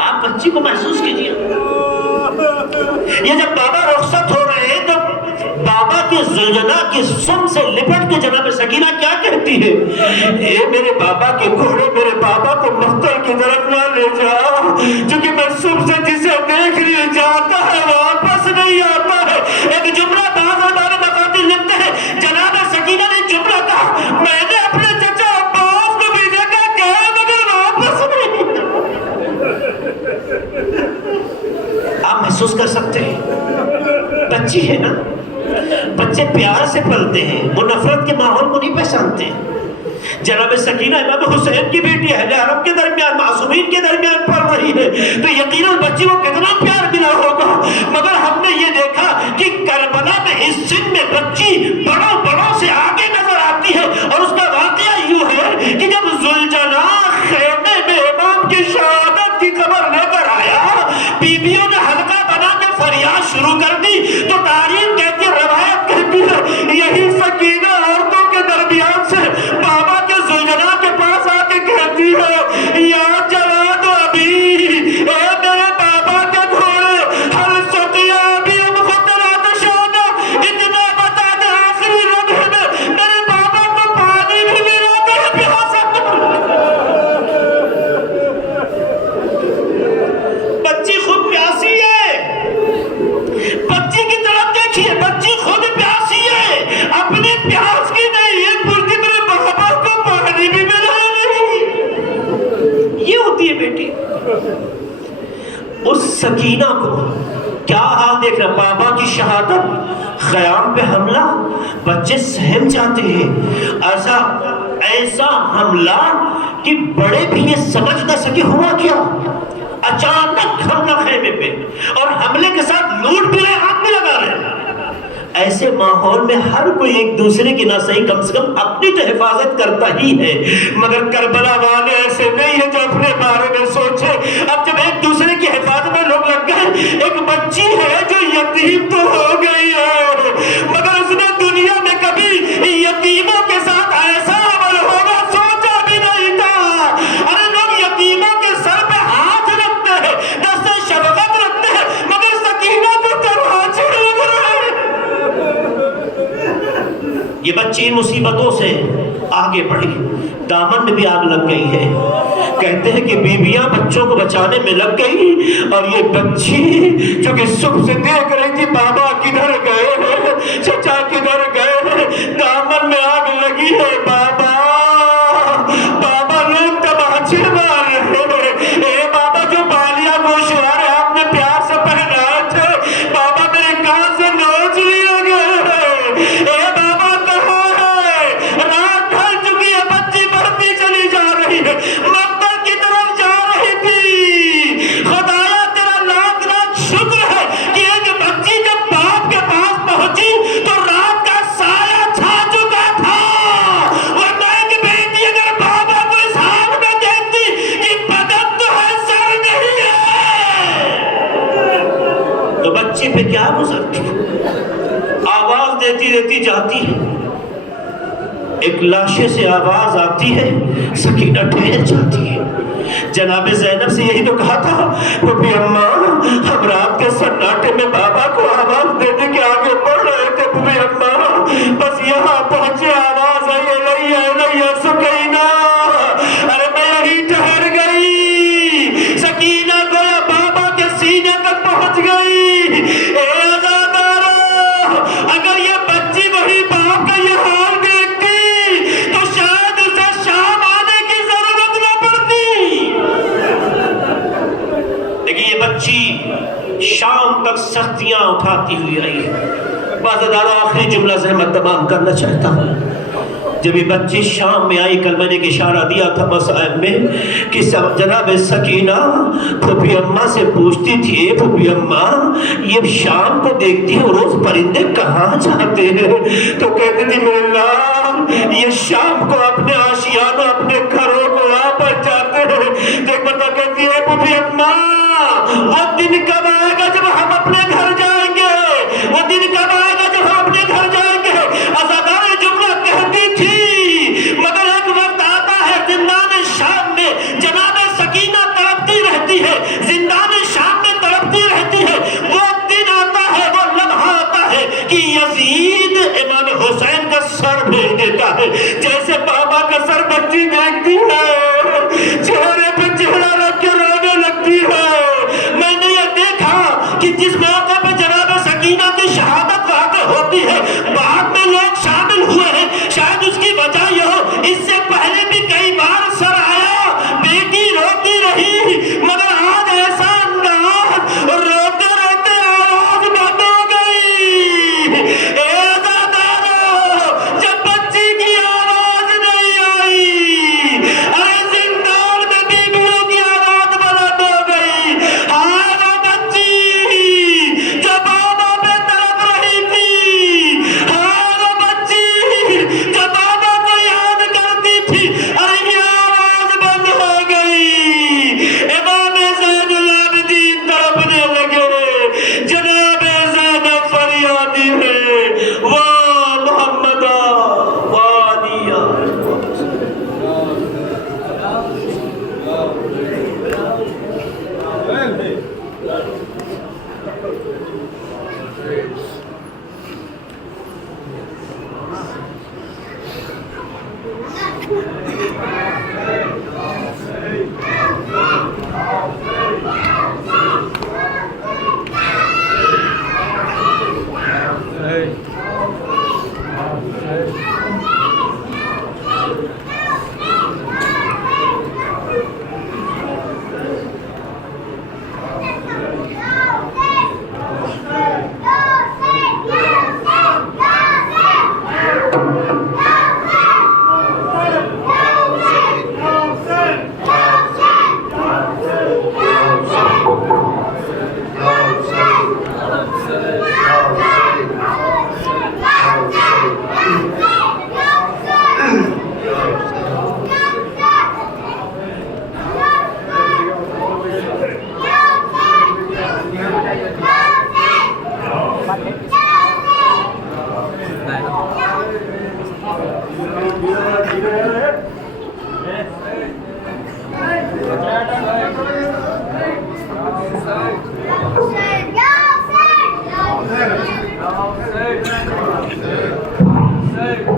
آپ بچی کو محسوس کیجئے، یہ جب بابا رخصت ہو رہے ہیں تو بابا کی زلجنا کی سم سے لپٹ کے جناب سکینہ کیا کہتی ہے، اے میرے بابا کے گھوڑے، میرے بابا کو مقتل کی طرف نہ لے جاؤ، چونکہ میں صبح سے جسے دیکھ لیے جاتا ہے واپس نہیں آتا ہے۔ ایک جملہ بعض ہمارے مقاتل لکھتے ہیں، جناب سکینہ نے جملہ کہا، میں نے اپنے چچا عباس کو بھی دیکھا گیا مگر واپس نہیں۔ آپ محسوس کر سکتے ہیں، بچی ہے نا، بچے پیار سے پلتے ہیں، وہ نفرت کے ماحول کو نہیں پہچانتے۔ جناب سکینہ امام حسین کی بیٹی اہل حرم کے درمیان، معصومین کے درمیان پڑھ رہی ہے تو یقیناً بچی کو کتنا پیار ملا ہوگا، مگر ہم نے یہ دیکھا کہ کربلا میں اس سن میں بچی بڑوں سے آگے نظر آتی ہے، اور اس کا واقعہ یوں ہے کہ جب ذوالجنا خیمے میں امام کی شہادت کی خبر لے کر آیا، بیویوں نے حلقہ بنا کے فریاد شروع کر دی، تو تاریخ کہتی ہے، روایت کہتی ہے، یہی سکینہ عورتوں کے درمیان سے بابا کے ذوالجنا کے پاس آ کے کہتی ہے، یا جواد ابی، اے میرے بابا کے گھوڑے، ہر سقیا ابھی ہم خطرات شانا، اتنا بتا دے آخری لمحے میں میرے بابا کو پانی بھی ملا کر پیاسا۔ بچی خود پیاسی ہے، بچی کی طرف دیکھیے، بچی خود پیاسی ہے، اپنی پیاس کی نہیں ہے، بلکہ میرے بابا کو پانی بھی ملا نہیں۔ یہ ہوتی ہے بیٹی۔ اس سکینہ کو کیا حال دیکھ رہا، بابا کی شہادت، خیام پہ حملہ، بچے سہم جاتے ہیں، ایسا حملہ کہ بڑے بھی یہ سمجھ نہ سکے ہوا کیا، اچانک حملہ خیمے پہ، اور حملے کے ساتھ لوٹ بھی رہے، ہاتھ بھی لگا رہے۔ ایسے ماحول میں ہر کوئی ایک دوسرے کی نہ صحیح کم سے کم اپنی تو حفاظت کرتا ہی ہے، مگر کربلا والے ایسے نہیں ہیں جو اپنے بارے میں سوچے۔ اب جب ایک دوسرے کی حفاظت میں لوگ لگ گئے، ایک بچی ہے جو یتیم تو ہو گئی ہے، مگر اس نے دنیا میں کبھی یتیموں کے ساتھ ایسا عمل ہوگا سوچا بھی نہیں تھا۔ ارے لوگ یتیموں کے سر پہ ہاتھ رکھتے ہیں، دست شفقت رکھتے ہیں، مگر یہ بچی مصیبتوں سے آگے بڑھی، دامن میں بھی آگ لگ گئی ہے۔ کہتے ہیں کہ بیویاں بچوں کو بچانے میں لگ گئی، اور یہ بچی جو کہ صبح سے دیکھ رہی تھی بابا کدھر گئے ہیں، چچا کدھر گئے ہیں، دامن میں آگ لگی ہے۔ بابا بابا لوگ تماچے مار رہے ہیں، اے بابا جو بالیاں گوشوار آپ نے پیار سے پہنائے تھے، بابا میرے کان سے نوچ لیا گیا ہے۔ اے بابا کہاں ہے؟ رات ڈھل چکی ہے، بچی بڑھتی چلی جا رہی ہے، مقبر کی طرف جا رہی تھی۔ خدایا تیرا لاکھ لاکھ شکر ہے کہ ایک بچی جب باپ کے پاس پہنچی تو رات کا سایہ چھا چکا تھا، ورنہ ایک بیٹی اگر بابا کو اس حال میں دیکھتی کہ بدن تو ہے سر نہیں ہے، تو بچے پہ کیا گزرتی؟ آواز دیتی دیتی جاتی ہے، ایک لاشے سے آواز آتی ہے، سکینہ ٹھہر جاتی ہے۔ جناب زینب سے یہی تو کہا تھا پھپھی اماں، ہم رات کے سناٹے میں بابا کو آواز دینے کے آگے بڑھ رہے تھے پھپھی اماں، بس یہاں پہنچے آواز آئی الیہ سکینہ، ارے میں یہی ٹھہر گئی۔ سکینہ گویا بابا کے سینے تک پہنچ گئی۔ اے عزادارو، اگر یہ بچی وہی باپ کا یہ حال دیکھتی تو شاید اسے شام آنے کی ضرورت نہ پڑتی، لیکن یہ بچی شام تک سختیاں اٹھاتی ہوئی رہی ہے۔ عزادارو، آخری جملہ سے میں تمام کرنا چاہتا ہوں۔ جب یہ بچی شام میں آئی، کل میں نے ایک اشارہ دیا تھا مسائل میں کہ جناب سکینہ پھپھی اماں سے پوچھتی تھی، اے پھپھی اماں، یہ شام کو دیکھتی ہے روز پرندے کہاں جاتے ہیں؟ تو کہتے تھی میرے لال، یہ شام کو اپنے آشیانوں اپنے گھروں کو واپس جاتے ہیں۔ دیکھ بتا کہتی ہے پھپھی اماں، وہ دن کب آئے گا جب ہم اپنے گھر جائیں گے؟ وہ دن کب آئے گا جب ہم اپنے گھر جائیں گے؟ عزادار جملہ کہتی تھی، مگر ایک وقت آتا ہے زندان شام میں جناب سکینہ تڑپتی رہتی ہے، زندان شام میں تڑپتی رہتی ہے۔ وہ دن آتا ہے، وہ لمحہ آتا ہے کہ یزید امام حسین کا سر بھیج دیتا ہے۔ جیسے بابا کا سر بچی دیکھتی ہے، چہرے پہ چہرہ رکھ کے رونے لگتی ہے۔ میں نے یہ دیکھا کہ جس موقع پہ جناب سکینہ کی شہادت واقع ہوتی ہے، بعد میں لوگ شامل ہوئے ہیں، شاید اس کی وجہ یہ ہو، اس سے پہلے بھی کئی بار سر آیا، بیٹی روتی رہی، مگر آج ایسا انداز، روتے روتے آواز بند ہو گئی۔ اے عزادارو، جب بچی کی آواز نہیں آئی، ارے زندان میں بیویوں کی آواز بلند ہو گئی۔ ہائے وہ بچی جو بابا پہ تڑپ رہی تھی، ہائے وہ بچی جو بابا کو یاد کرتی تھی، ارے یہ آواز بند ہو گئی۔ امام زین العابدین تڑپنے لگے، جناب زینب فریادی ہے، واہ محمدہ واہ علیہ۔ Say